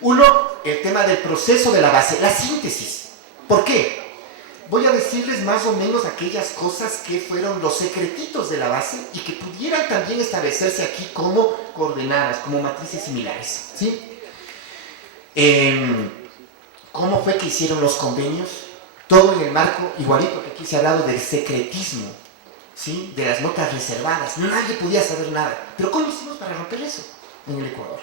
Uno, el tema del proceso de la base, la síntesis. ¿Por qué? Voy a decirles más o menos aquellas cosas que fueron los secretitos de la base y que pudieran también establecerse aquí como coordenadas, como matrices similares, ¿sí? ¿Cómo fue que hicieron los convenios? Todo en el marco, igualito que aquí se ha hablado del secretismo, ¿sí? De las notas reservadas. Nadie podía saber nada. Pero ¿cómo hicimos para romper eso en el Ecuador?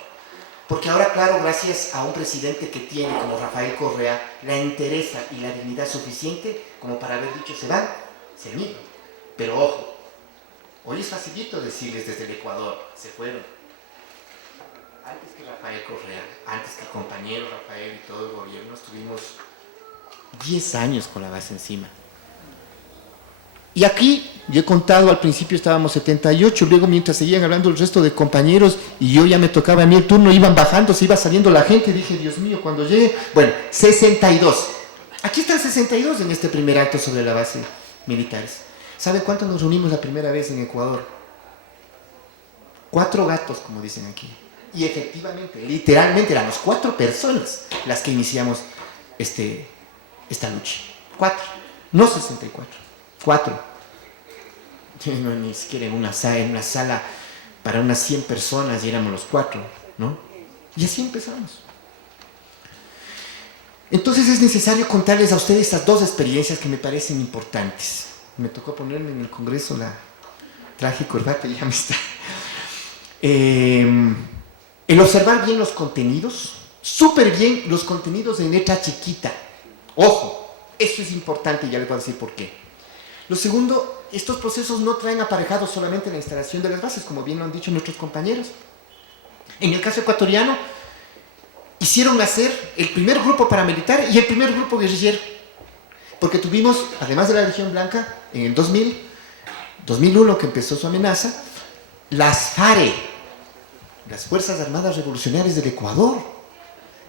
Porque ahora, claro, gracias a un presidente que tiene, como Rafael Correa, la entereza y la dignidad suficiente como para haber dicho se van, se han ido. Pero ojo, hoy es facilito decirles desde el Ecuador, se fueron. Antes que Rafael Correa, antes que el compañero Rafael y todo el gobierno, estuvimos 10 años con la base encima. Y aquí, yo he contado, al principio estábamos 78, luego mientras seguían hablando el resto de compañeros y yo ya me tocaba a mí el turno, iban bajando, se iba saliendo la gente, dije, Dios mío, cuando llegue, bueno, 62. Aquí están 62 en este primer acto sobre la base militares. ¿Saben cuántos nos reunimos la primera vez en Ecuador? 4 gatos, como dicen aquí. Y efectivamente, literalmente, éramos 4 personas las que iniciamos esta lucha. 4, no 64. 4. No, ni siquiera en una sala para unas 100 personas y éramos los 4, ¿no? Y así empezamos. Entonces es necesario contarles a ustedes estas dos experiencias que me parecen importantes. Me tocó ponerme en el Congreso la traje y corbata y ya me está. El observar bien los contenidos, súper bien los contenidos en letra chiquita. Ojo, eso es importante y ya les voy a decir por qué. Lo segundo, estos procesos no traen aparejado solamente la instalación de las bases, como bien lo han dicho nuestros compañeros. En el caso ecuatoriano, hicieron nacer el primer grupo paramilitar y el primer grupo guerrillero, porque tuvimos, además de la Legión Blanca, en el 2001 que empezó su amenaza, las FARE, las Fuerzas Armadas Revolucionarias del Ecuador.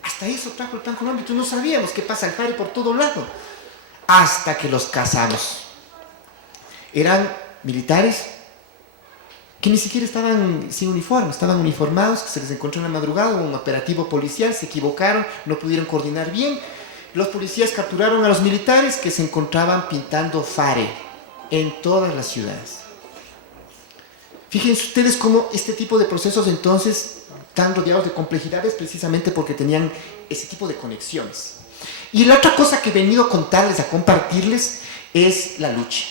Hasta eso trajo el Plan Colombia. No sabíamos qué pasa el FARE por todo lado, hasta que los cazamos. Eran militares que ni siquiera estaban sin uniforme, estaban uniformados, que se les encontró en la madrugada, un operativo policial, se equivocaron, no pudieron coordinar bien. Los policías capturaron a los militares que se encontraban pintando FARE en todas las ciudades. Fíjense ustedes cómo este tipo de procesos entonces están rodeados de complejidades precisamente porque tenían ese tipo de conexiones. Y la otra cosa que he venido a contarles, a compartirles, es la lucha.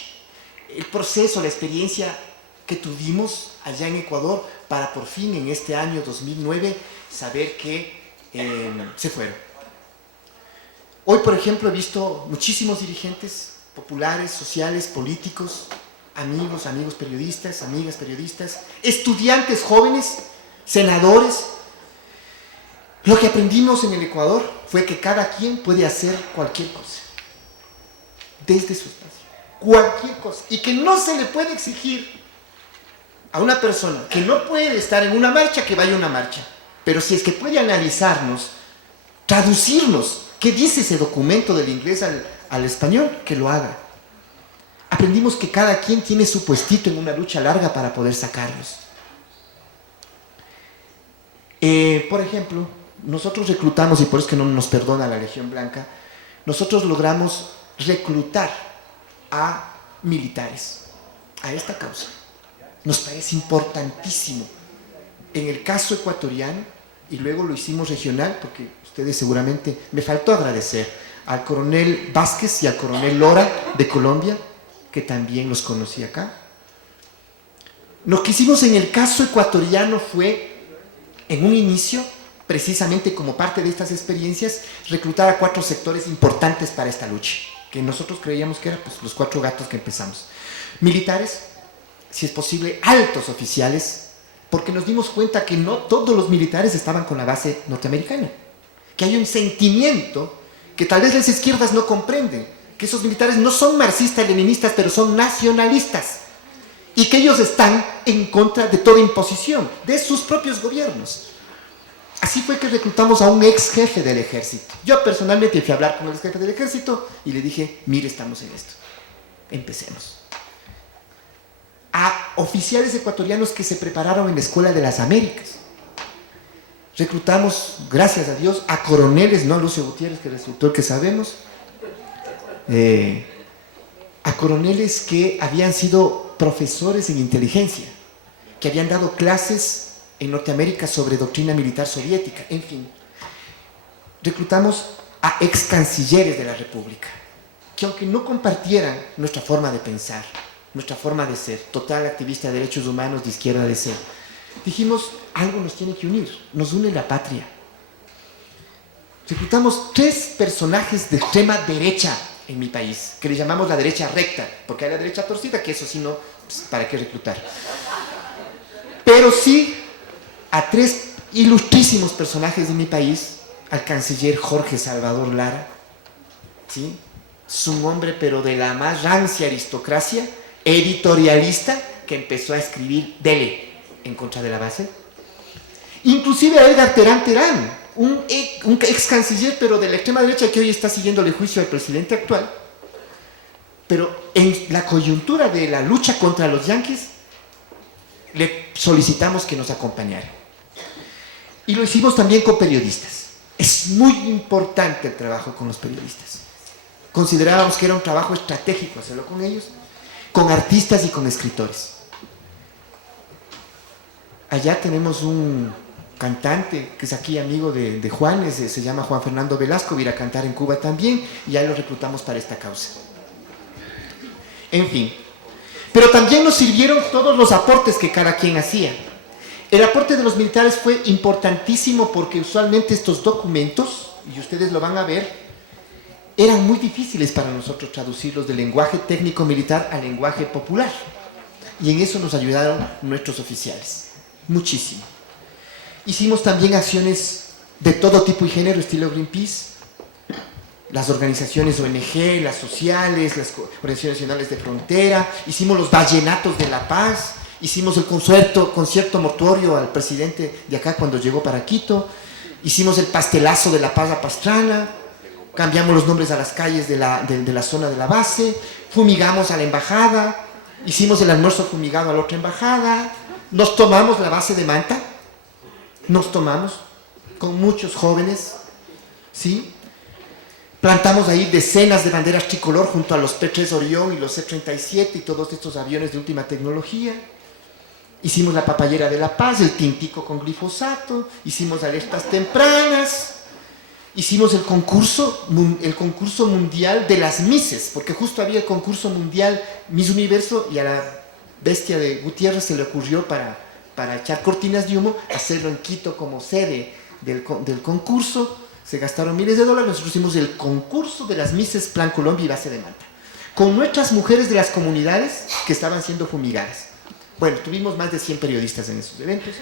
El proceso, la experiencia que tuvimos allá en Ecuador para por fin en este año 2009 saber que se fueron. Hoy, por ejemplo, he visto muchísimos dirigentes populares, sociales, políticos, amigos periodistas, amigas periodistas, estudiantes jóvenes, senadores. Lo que aprendimos en el Ecuador fue que cada quien puede hacer cualquier cosa, desde su espacio. Cualquier cosa, y que no se le puede exigir a una persona que no puede estar en una marcha que vaya a una marcha, pero si es que puede analizarnos, traducirnos qué dice ese documento del inglés al español, que lo haga. Aprendimos que cada quien tiene su puestito en una lucha larga para poder sacarlos. Por ejemplo, nosotros reclutamos, y por eso es que no nos perdona la Legión Blanca, nosotros logramos reclutar a militares a esta causa. Nos parece importantísimo. En el caso ecuatoriano, y luego lo hicimos regional, porque ustedes seguramente, me faltó agradecer al coronel Vázquez y al coronel Lora de Colombia, que también los conocí acá. Lo que hicimos en el caso ecuatoriano fue, en un inicio, precisamente como parte de estas experiencias, reclutar a 4 sectores importantes para esta lucha, que nosotros creíamos que eran pues, los 4 gatos que empezamos. Militares, si es posible, altos oficiales, porque nos dimos cuenta que no todos los militares estaban con la base norteamericana, que hay un sentimiento que tal vez las izquierdas no comprenden, que esos militares no son marxistas-leninistas, pero son nacionalistas, y que ellos están en contra de toda imposición, de sus propios gobiernos. Así fue que reclutamos a un ex jefe del ejército. Yo personalmente fui a hablar con el ex jefe del ejército y le dije, mire, estamos en esto, empecemos. A oficiales ecuatorianos que se prepararon en la Escuela de las Américas. Reclutamos, gracias a Dios, a coroneles, no a Lucio Gutiérrez, que resultó el que sabemos, a coroneles que habían sido profesores en inteligencia, que habían dado clases en Norteamérica sobre doctrina militar soviética, en fin. Reclutamos a ex cancilleres de la República, que aunque no compartieran nuestra forma de pensar, nuestra forma de ser, total activista de derechos humanos, de izquierda de ser, dijimos, algo nos tiene que unir, nos une la patria. Reclutamos 3 personajes de extrema derecha en mi país, que le llamamos la derecha recta, porque hay la derecha torcida, que eso sí no, pues, ¿para qué reclutar? Pero sí a 3 ilustrísimos personajes de mi país, al canciller Jorge Salvador Lara, ¿sí? Es un hombre pero de la más rancia aristocracia, editorialista, que empezó a escribir dele en contra de la base. Inclusive a Edgar Terán, un ex canciller pero de la extrema derecha, que hoy está siguiendo el juicio al presidente actual, pero en la coyuntura de la lucha contra los yanquis le solicitamos que nos acompañara. Y lo hicimos también con periodistas. Es muy importante el trabajo con los periodistas. Considerábamos que era un trabajo estratégico hacerlo con ellos, con artistas y con escritores. Allá tenemos un cantante que es aquí amigo de Juan, se llama Juan Fernando Velasco, viene a cantar en Cuba también, y ya lo reclutamos para esta causa. En fin, pero también nos sirvieron todos los aportes que cada quien hacía. El aporte de los militares fue importantísimo porque usualmente estos documentos, y ustedes lo van a ver, eran muy difíciles para nosotros traducirlos del lenguaje técnico militar al lenguaje popular. Y en eso nos ayudaron nuestros oficiales, muchísimo. Hicimos también acciones de todo tipo y género, estilo Greenpeace, las organizaciones ONG, las sociales, las organizaciones nacionales de frontera, hicimos los vallenatos de La Paz, hicimos el concierto mortuorio al presidente de acá cuando llegó para Quito, hicimos el pastelazo de La Paz a Pastrana, cambiamos los nombres a las calles de la zona de la base, fumigamos a la embajada, hicimos el almuerzo fumigado a la otra embajada, nos tomamos la base de Manta, nos tomamos con muchos jóvenes, ¿sí? Plantamos ahí decenas de banderas tricolor junto a los P-3 Orión y los C-37 y todos estos aviones de última tecnología. Hicimos la papayera de La Paz, el tintico con glifosato, hicimos alertas tempranas, hicimos el concurso mundial de las Misses, porque justo había el concurso mundial Miss Universo y a la bestia de Gutiérrez se le ocurrió para echar cortinas de humo, hacerlo en Quito como sede del concurso. Se gastaron miles de dólares, nosotros hicimos el concurso de las Misses Plan Colombia y base de Manta, con nuestras mujeres de las comunidades que estaban siendo fumigadas. Bueno, tuvimos más de 100 periodistas en esos eventos.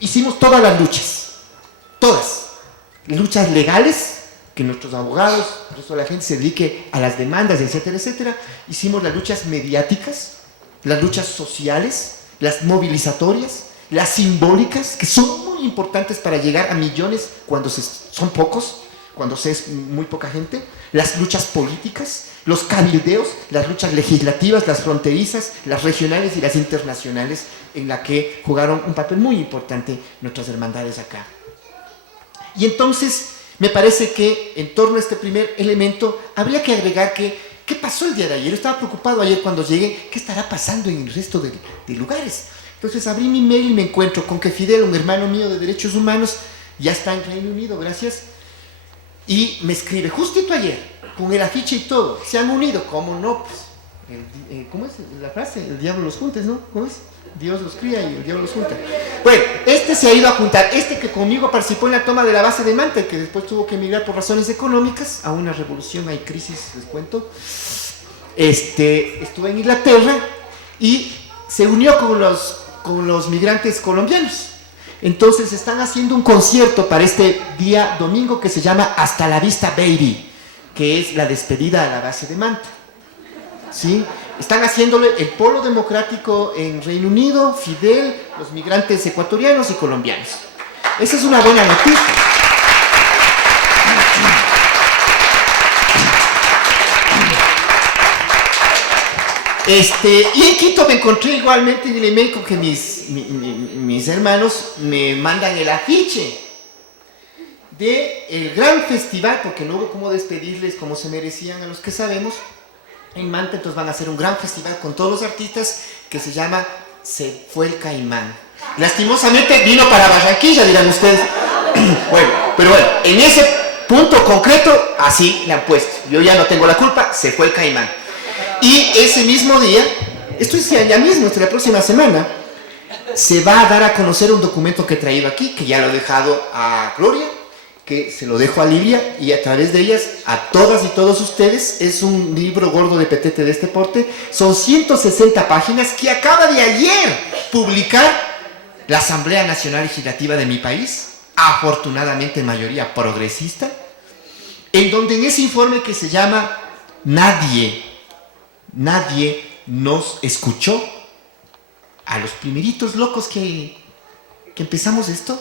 Hicimos todas las luchas, todas. Luchas legales, que nuestros abogados, el resto de la gente se dedique a las demandas, etcétera, etcétera. Hicimos las luchas mediáticas, las luchas sociales, las movilizatorias, las simbólicas, que son muy importantes para llegar a millones cuando son pocos, cuando es muy poca gente, las luchas políticas, los cabildeos, las luchas legislativas, las fronterizas, las regionales y las internacionales, en la que jugaron un papel muy importante nuestras hermandades acá. Y entonces, me parece que en torno a este primer elemento, habría que agregar que, ¿qué pasó el día de ayer? Yo estaba preocupado ayer cuando llegué, ¿qué estará pasando en el resto de lugares? Entonces abrí mi mail y me encuentro con que Fidel, un hermano mío de derechos humanos, ya está en Reino Unido, gracias, y me escribe justito ayer, con el afiche y todo, se han unido, ¿cómo no? Pues, ¿cómo es la frase? El diablo los juntes, ¿no? ¿Cómo es? Dios los cría y el diablo los junta. Bueno, este se ha ido a juntar, este que conmigo participó en la toma de la base de Manta y que después tuvo que emigrar por razones económicas a una revolución, hay crisis, les cuento. Estuvo en Inglaterra y se unió con los migrantes colombianos. Entonces están haciendo un concierto para este día domingo que se llama Hasta la Vista Baby, que es la despedida a la base de Manta. ¿Sí? Están haciéndole el polo democrático en Reino Unido, Fidel, los migrantes ecuatorianos y colombianos. Esa es una buena noticia. Y en Quito me encontré igualmente en el email con que mis hermanos me mandan el afiche del gran festival, porque no hubo cómo despedirles como se merecían a los que sabemos, en Manta. Entonces van a hacer un gran festival con todos los artistas que se llama Se Fue el Caimán. Lastimosamente vino para Barranquilla, dirán ustedes. Bueno, pero bueno, en ese punto concreto, así le han puesto. Yo ya no tengo la culpa, se fue el Caimán. Y ese mismo día, esto es ya mismo, hasta la próxima semana, se va a dar a conocer un documento que he traído aquí, que ya lo he dejado a Gloria, que se lo dejo a Lilia, y a través de ellas, a todas y todos ustedes. Es un libro gordo de petete de este porte, son 160 páginas que acaba de ayer publicar la Asamblea Nacional Legislativa de mi país, afortunadamente en mayoría progresista, en donde en ese informe que se llama Nadie nos escuchó, a los primeritos locos que empezamos esto,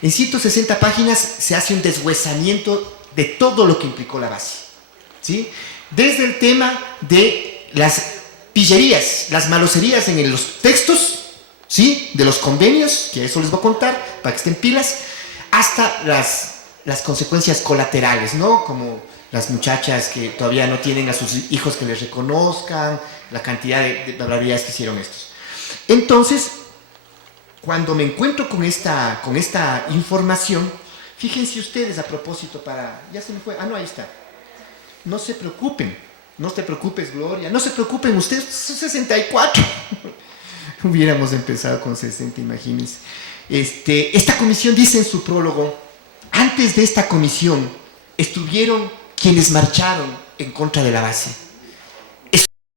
en 160 páginas se hace un deshuesamiento de todo lo que implicó la base, ¿sí? Desde el tema de las pillerías, las maloserías en los textos, ¿sí? De los convenios, que eso les voy a contar para que estén pilas, hasta las consecuencias colaterales, ¿no? Como las muchachas que todavía no tienen a sus hijos que les reconozcan, la cantidad de barbaridades que hicieron estos. Entonces, cuando me encuentro con esta información, fíjense ustedes a propósito ya se me fue, no, ahí está. No se preocupen, no te preocupes, Gloria, no se preocupen ustedes, son 64. Hubiéramos empezado con 60, imagínense. Esta comisión dice en su prólogo, antes de esta comisión estuvieron quienes marcharon en contra de la base.